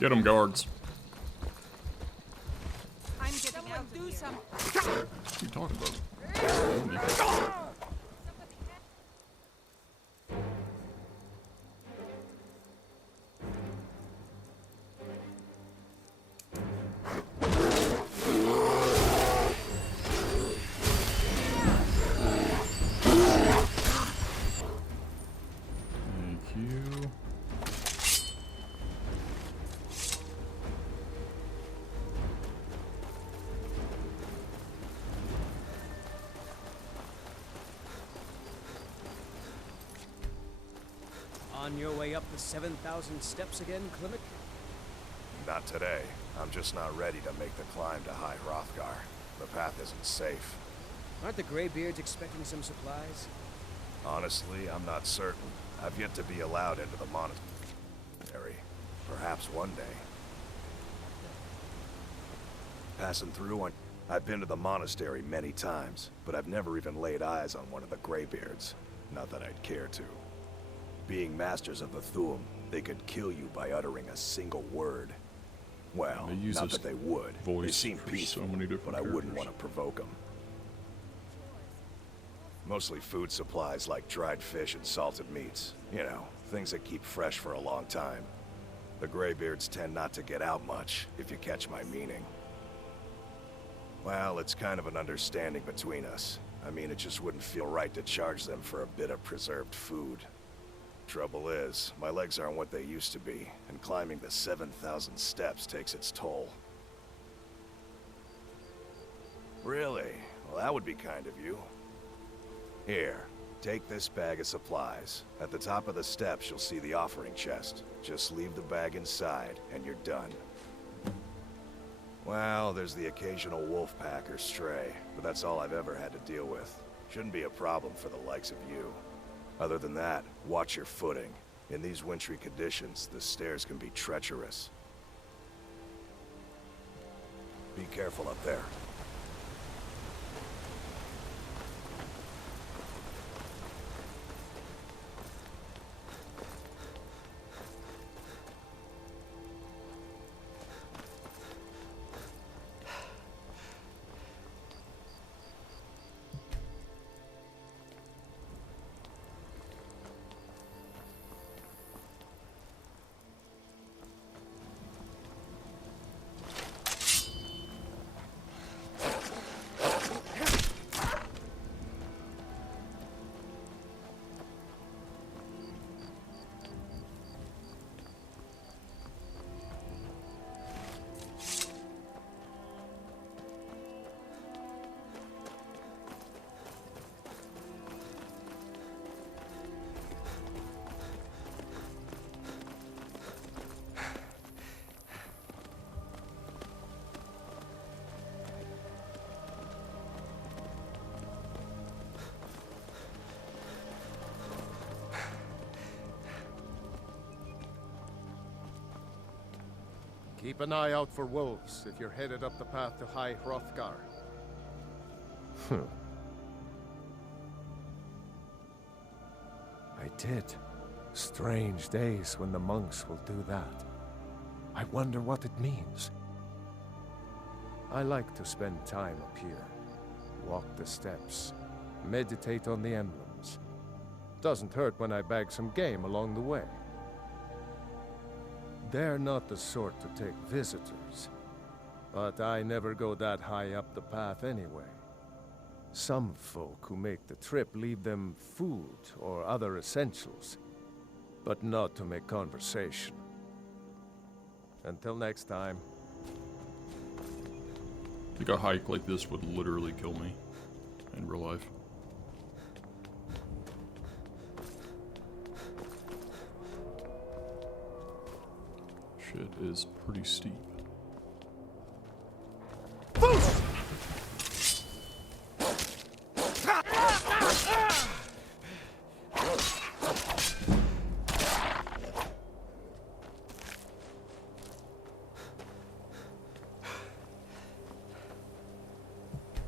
Get them, guards. I'm getting out. Do some. What are you talking about? On your way up the 7,000 steps again, Klimek? Not today. I'm just not ready to make the climb to High Hrothgar. The path isn't safe. Aren't the Greybeards expecting some supplies? Honestly, I'm not certain. I've yet to be allowed into the monastery. Perhaps one day. Passing through, I've been to the monastery many times, but I've never even laid eyes on one of the Greybeards. Not that I'd care to. Being masters of the Thu'um, they could kill you by uttering a single word. Well, not that they would. They seem peaceful, but I wouldn't want to provoke them. Mostly food supplies like dried fish and salted meats. You know, things that keep fresh for a long time. The Greybeards tend not to get out much, if you catch my meaning. Well, it's kind of an understanding between us. I mean, it just wouldn't feel right to charge them for a bit of preserved food. Trouble is, my legs aren't what they used to be, and climbing the 7,000 steps takes its toll. Really? Well, that would be kind of you. Here, take this bag of supplies. At the top of the steps, you'll see the offering chest. Just leave the bag inside, and you're done. Well, there's the occasional wolf pack or stray, but that's all I've ever had to deal with. Shouldn't be a problem for the likes of you. Other than that, watch your footing. In these wintry conditions, the stairs can be treacherous. Be careful up there. Keep an eye out for wolves if you're headed up the path to High Hrothgar. I did. Strange days when the monks will do that. I wonder what it means. I like to spend time up here. Walk the steps. Meditate on the emblems. Doesn't hurt when I bag some game along the way. They're not the sort to take visitors. But I never go that high up the path anyway. Some folk who make the trip leave them food or other essentials, but not to make conversation. Until next time. I think a hike like this would literally kill me in real life. Shit is pretty steep.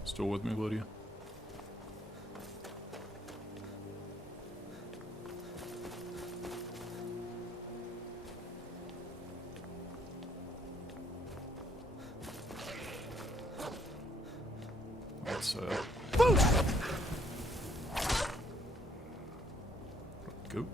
Still with me, Lydia? Let's go.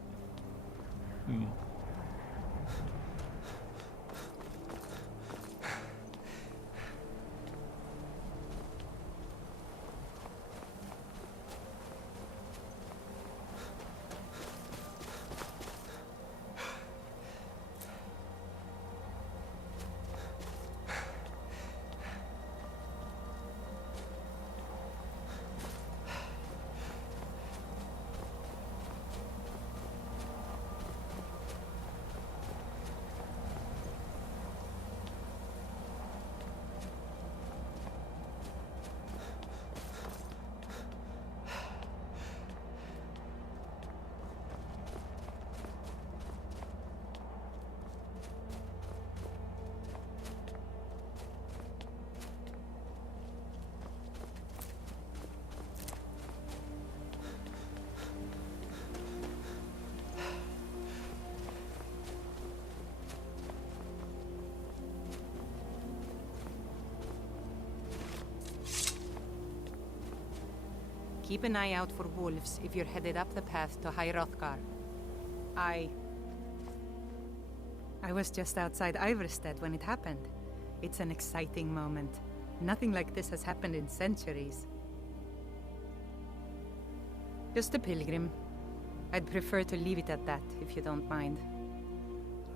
Keep an eye out for wolves if you're headed up the path to High Hrothgar. I was just outside Iverstead when it happened. It's an exciting moment. Nothing like this has happened in centuries. Just a pilgrim. I'd prefer to leave it at that, if you don't mind.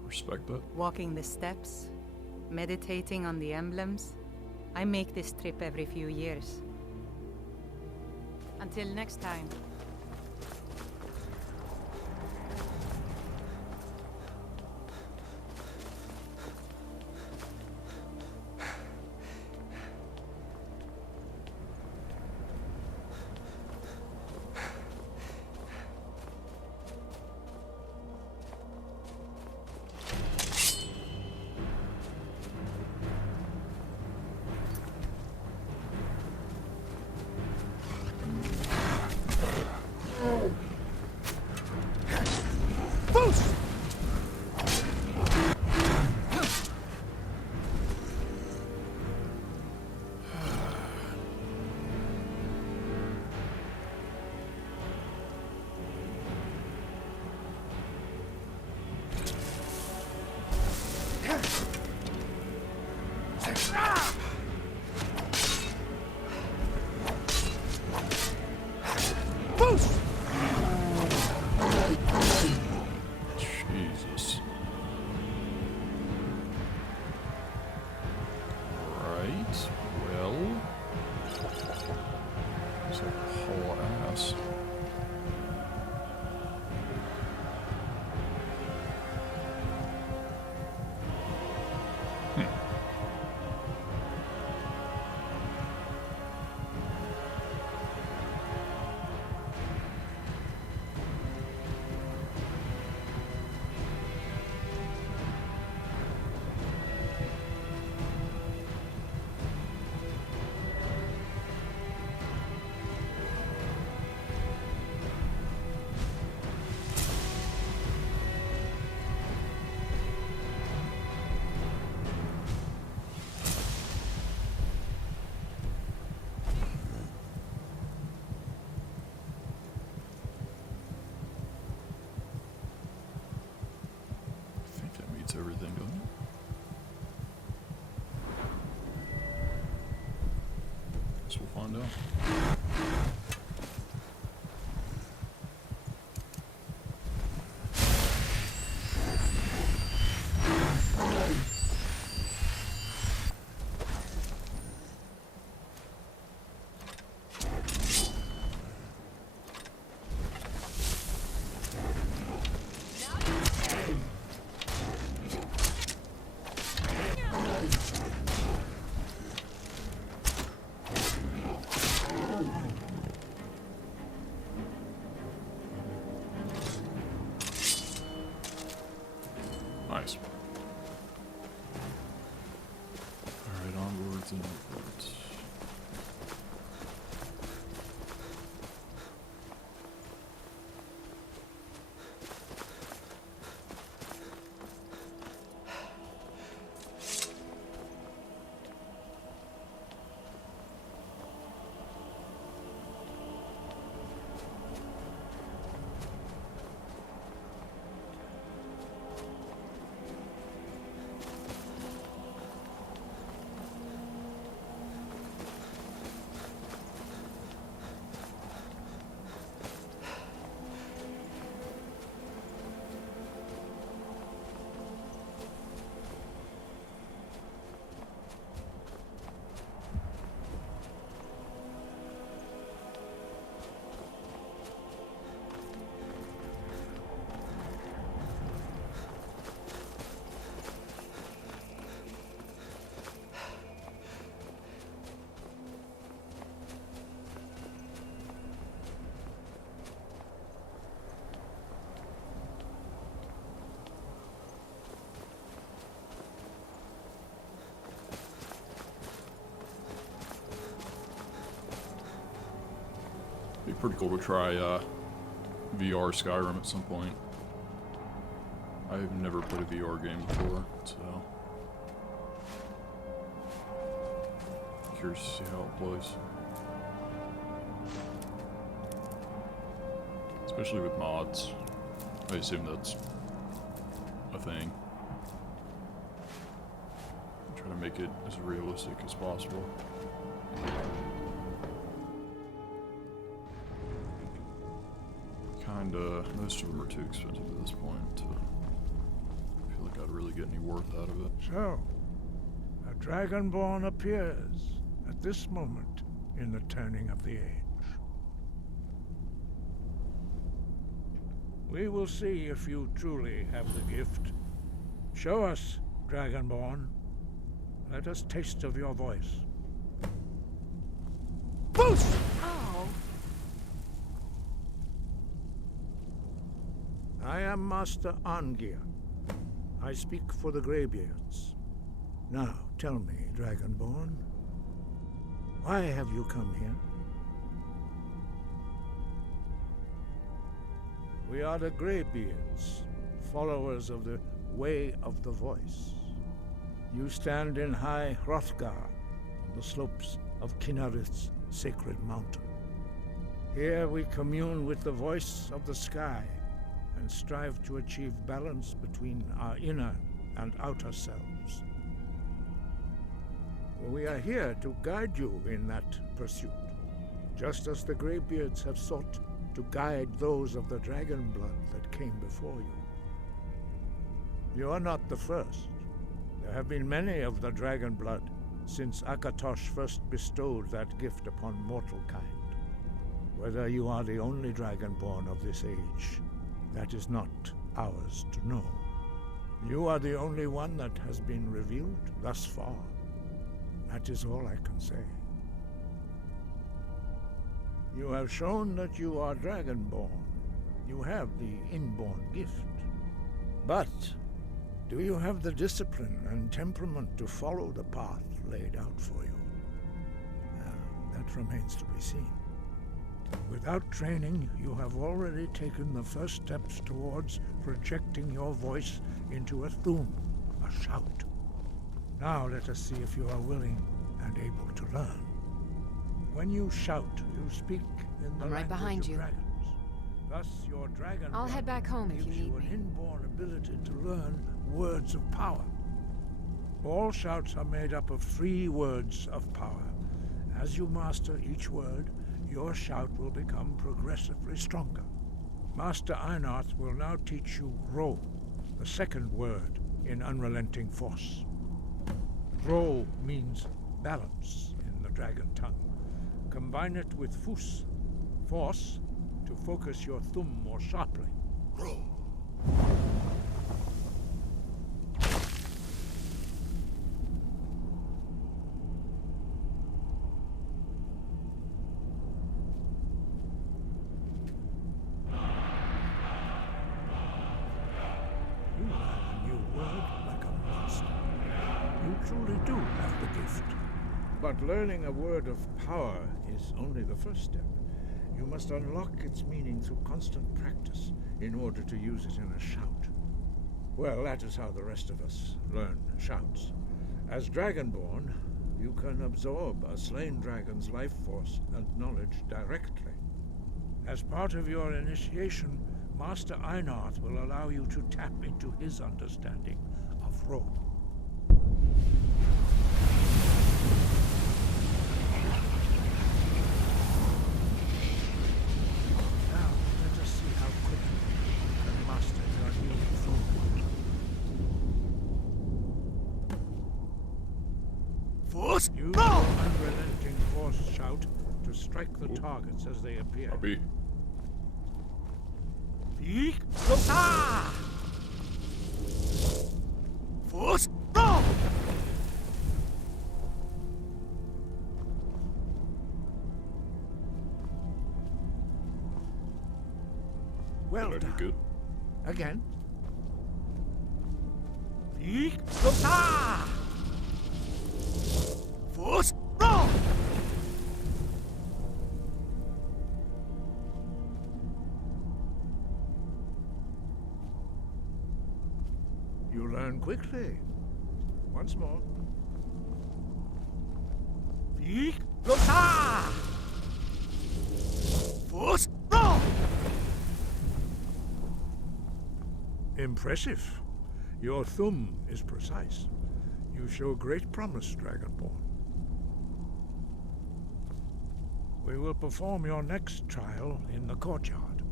I respect that. Walking the steps, meditating on the emblems. I make this trip every few years. Until next time. Jesus. Right, well... It's a whole ass. Everything, doesn't it? Guess we'll find out. Nice. Alright, onwards and upwards. Be pretty cool to try VR Skyrim at some point. I've never played a VR game before, so curious to see how it plays. Especially with mods. I assume that's a thing. Try to make it as realistic as possible. Kinda, most of them are too expensive at this point to feel like I'd really get any worth out of it. So, a Dragonborn appears at this moment in the turning of the age. We will see if you truly have the gift. Show us, Dragonborn. Let us taste of your voice. Boost! Oh. I am Master Angir. I speak for the Greybeards. Now, tell me, Dragonborn, why have you come here? We are the Greybeards, followers of the Way of the Voice. You stand in high Hrothgar, on the slopes of Kinnarith's sacred mountain. Here we commune with the voice of the sky and strive to achieve balance between our inner and outer selves. We are here to guide you in that pursuit, just as the Greybeards have sought to guide those of the dragon blood that came before you. You are not the first. There have been many of the dragon blood since Akatosh first bestowed that gift upon mortal kind. Whether you are the only dragonborn of this age, that is not ours to know. You are the only one that has been revealed thus far. That is all I can say. You have shown that you are dragonborn. You have the inborn gift. But do you have the discipline and temperament to follow the path laid out for you? That remains to be seen. Without training, you have already taken the first steps towards projecting your voice into a thum, a shout. Now let us see if you are willing and able to learn. When you shout, you speak in the I'm right language behind of you. dragons. Thus, your dragon I'll head back home if you gives need you an me. inborn ability to learn words of power. All shouts are made up of 3 words of power. As you master each word, your shout will become progressively stronger. Master Einarth will now teach you Ro, the second word in Unrelenting Force. Ro means balance in the dragon tongue. Combine it with Fus, force, to focus your thumb more sharply. Ro. You have a new word like a monster. You truly do have the gift. But learning a word of power is only the first step. You must unlock its meaning through constant practice in order to use it in a shout. Well, that is how the rest of us learn shouts. As Dragonborn, you can absorb a slain dragon's life force and knowledge directly. As part of your initiation, Master Einarth will allow you to tap into his understanding of Ro. Now, let us see how quickly you can master your new Force? Use your unrelenting force shout to strike the targets as they appear. Copy. Force? No! Well That'd done. be good. Again. Force? No! You learn quickly. Once more. Force? No! Impressive. Your thum is precise. You show great promise, Dragonborn. We will perform your next trial in the courtyard.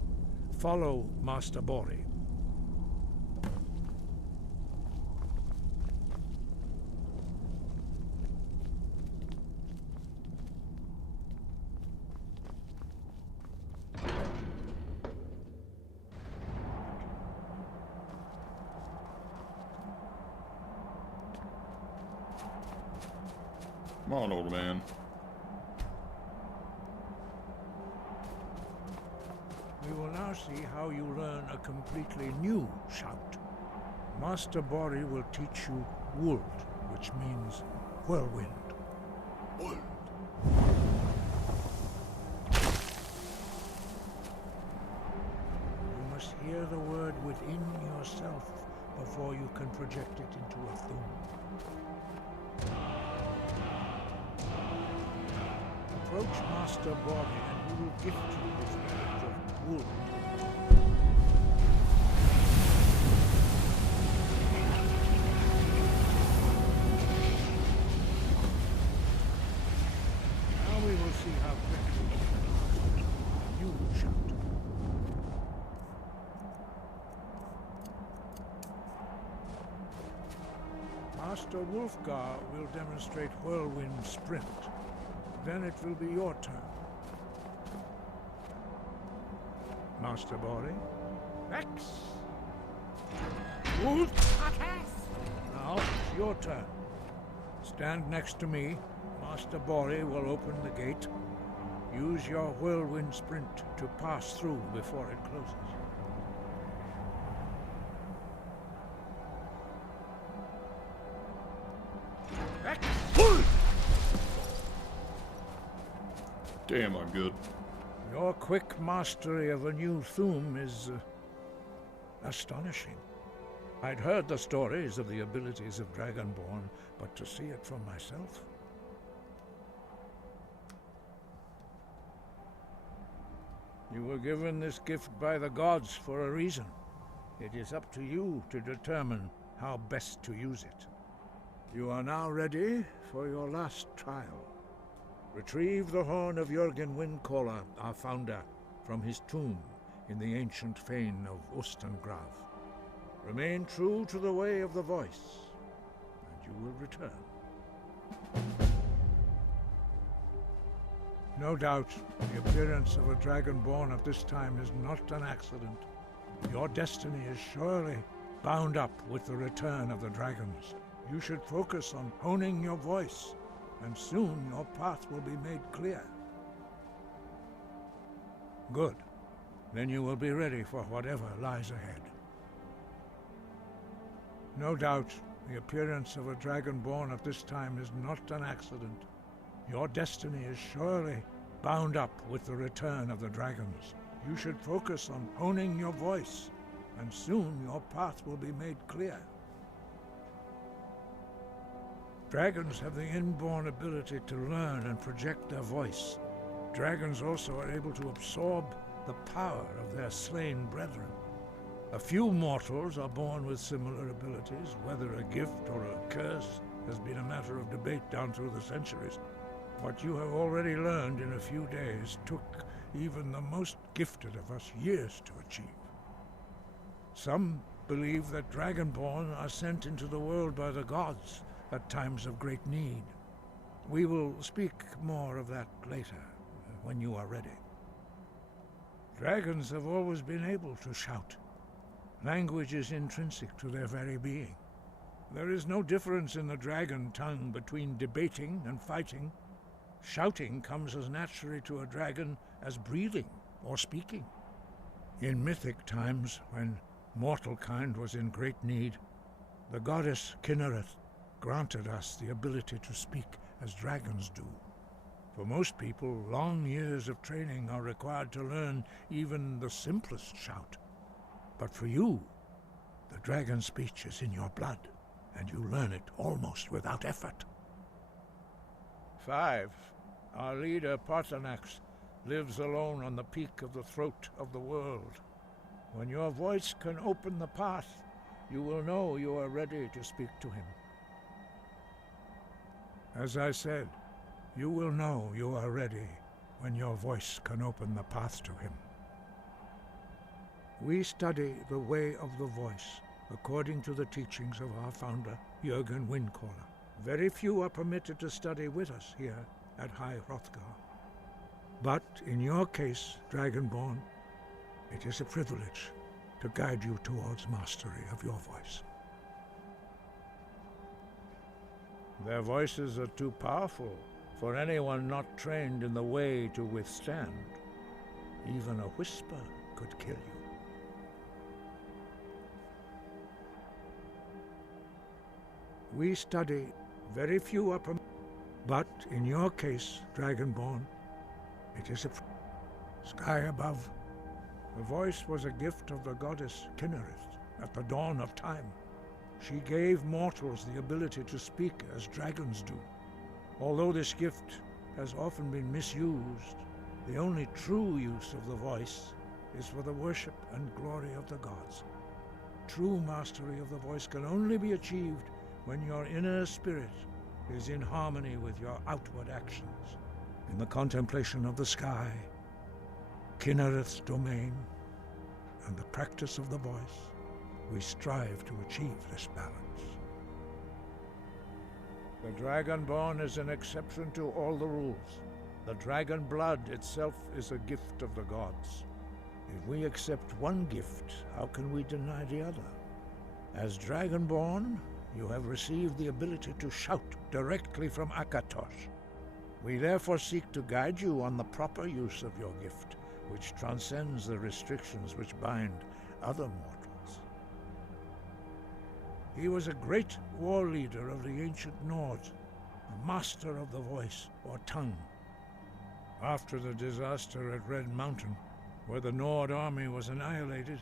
Follow Master Bori. Come on, old man. We will now see how you learn a completely new shout. Master Bori will teach you Wold, which means whirlwind. Wold. You must hear the word within yourself before you can project it into a thum. Approach Master Bori and he will gift you his knowledge of wood. Now we will see how quickly you shout. Master Wolfgar will demonstrate Whirlwind Sprint. Then it will be your turn. Master Bori. Rex! Wood! Now it's your turn. Stand next to me. Master Bori will open the gate. Use your Whirlwind Sprint to pass through before it closes. Damn, I'm good. Your quick mastery of a new thum is astonishing. I'd heard the stories of the abilities of Dragonborn, but to see it for myself... You were given this gift by the gods for a reason. It is up to you to determine how best to use it. You are now ready for your last trial. Retrieve the horn of Jürgen Windcaller, our founder, from his tomb in the ancient fane of Ustengrav. Remain true to the way of the voice, and you will return. No doubt, the appearance of a Dragonborn at this time is not an accident. Your destiny is surely bound up with the return of the dragons. You should focus on honing your voice, and soon your path will be made clear. Good. Then you will be ready for whatever lies ahead. No doubt, the appearance of a Dragonborn at this time is not an accident. Your destiny is surely bound up with the return of the dragons. You should focus on honing your voice, and soon your path will be made clear. Dragons have the inborn ability to learn and project their voice. Dragons also are able to absorb the power of their slain brethren. A few mortals are born with similar abilities. Whether a gift or a curse has been a matter of debate down through the centuries. What you have already learned in a few days took even the most gifted of us years to achieve. Some believe that Dragonborn are sent into the world by the gods at times of great need. We will speak more of that later, when you are ready. Dragons have always been able to shout. Language is intrinsic to their very being. There is no difference in the dragon tongue between debating and fighting. Shouting comes as naturally to a dragon as breathing or speaking. In mythic times, when mortal kind was in great need, the goddess Kinnereth granted us the ability to speak as dragons do. For most people, long years of training are required to learn even the simplest shout. But for you, the dragon speech is in your blood, and you learn it almost without effort. 5. Our leader, Parthenax, lives alone on the peak of the throat of the world. When your voice can open the path, you will know you are ready to speak to him. As I said, you will know you are ready when your voice can open the path to him. We study the way of the voice according to the teachings of our founder, Jürgen Windcaller. Very few are permitted to study with us here at High Hrothgar. But in your case, Dragonborn, it is a privilege to guide you towards mastery of your voice. Their voices are too powerful for anyone not trained in the way to withstand. Even a whisper could kill you. We study, very few are permitted, but in your case, Dragonborn, it is a sky above. The voice was a gift of the goddess Kinnereth at the dawn of time. She gave mortals the ability to speak as dragons do. Although this gift has often been misused, the only true use of the voice is for the worship and glory of the gods. True mastery of the voice can only be achieved when your inner spirit is in harmony with your outward actions. In the contemplation of the sky, Kinnereth's domain, and the practice of the voice, we strive to achieve this balance. The Dragonborn is an exception to all the rules. The dragon blood itself is a gift of the gods. If we accept one gift, how can we deny the other? As Dragonborn, you have received the ability to shout directly from Akatosh. We therefore seek to guide you on the proper use of your gift, which transcends the restrictions which bind other mortals. He was a great war leader of the ancient Nords, a master of the voice, or tongue. After the disaster at Red Mountain, where the Nord army was annihilated,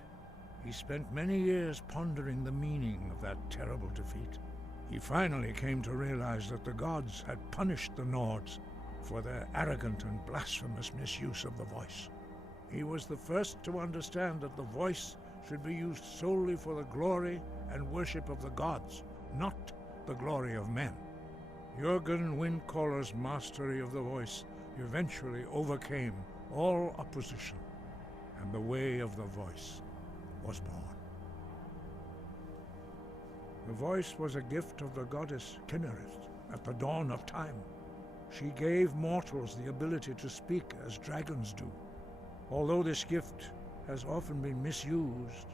he spent many years pondering the meaning of that terrible defeat. He finally came to realize that the gods had punished the Nords for their arrogant and blasphemous misuse of the voice. He was the first to understand that the voice should be used solely for the glory and worship of the gods, not the glory of men. Jürgen Windcaller's mastery of the voice eventually overcame all opposition, and the way of the voice was born. The voice was a gift of the goddess Kinnereth at the dawn of time. She gave mortals the ability to speak as dragons do. Although this gift has often been misused,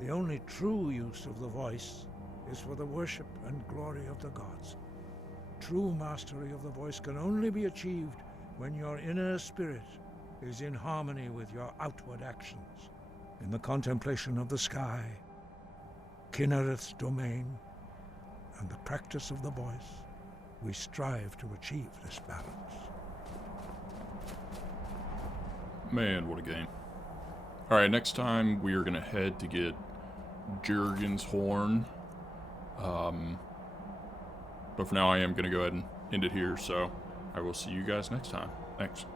the only true use of the voice is for the worship and glory of the gods. True mastery of the voice can only be achieved when your inner spirit is in harmony with your outward actions. In the contemplation of the sky, Kinnereth's domain, and the practice of the voice, we strive to achieve this balance. Man, what a game. Alright, next time we are going to head to get Jürgen's horn. But for now I am going to go ahead and end it here, so I will see you guys next time. Thanks.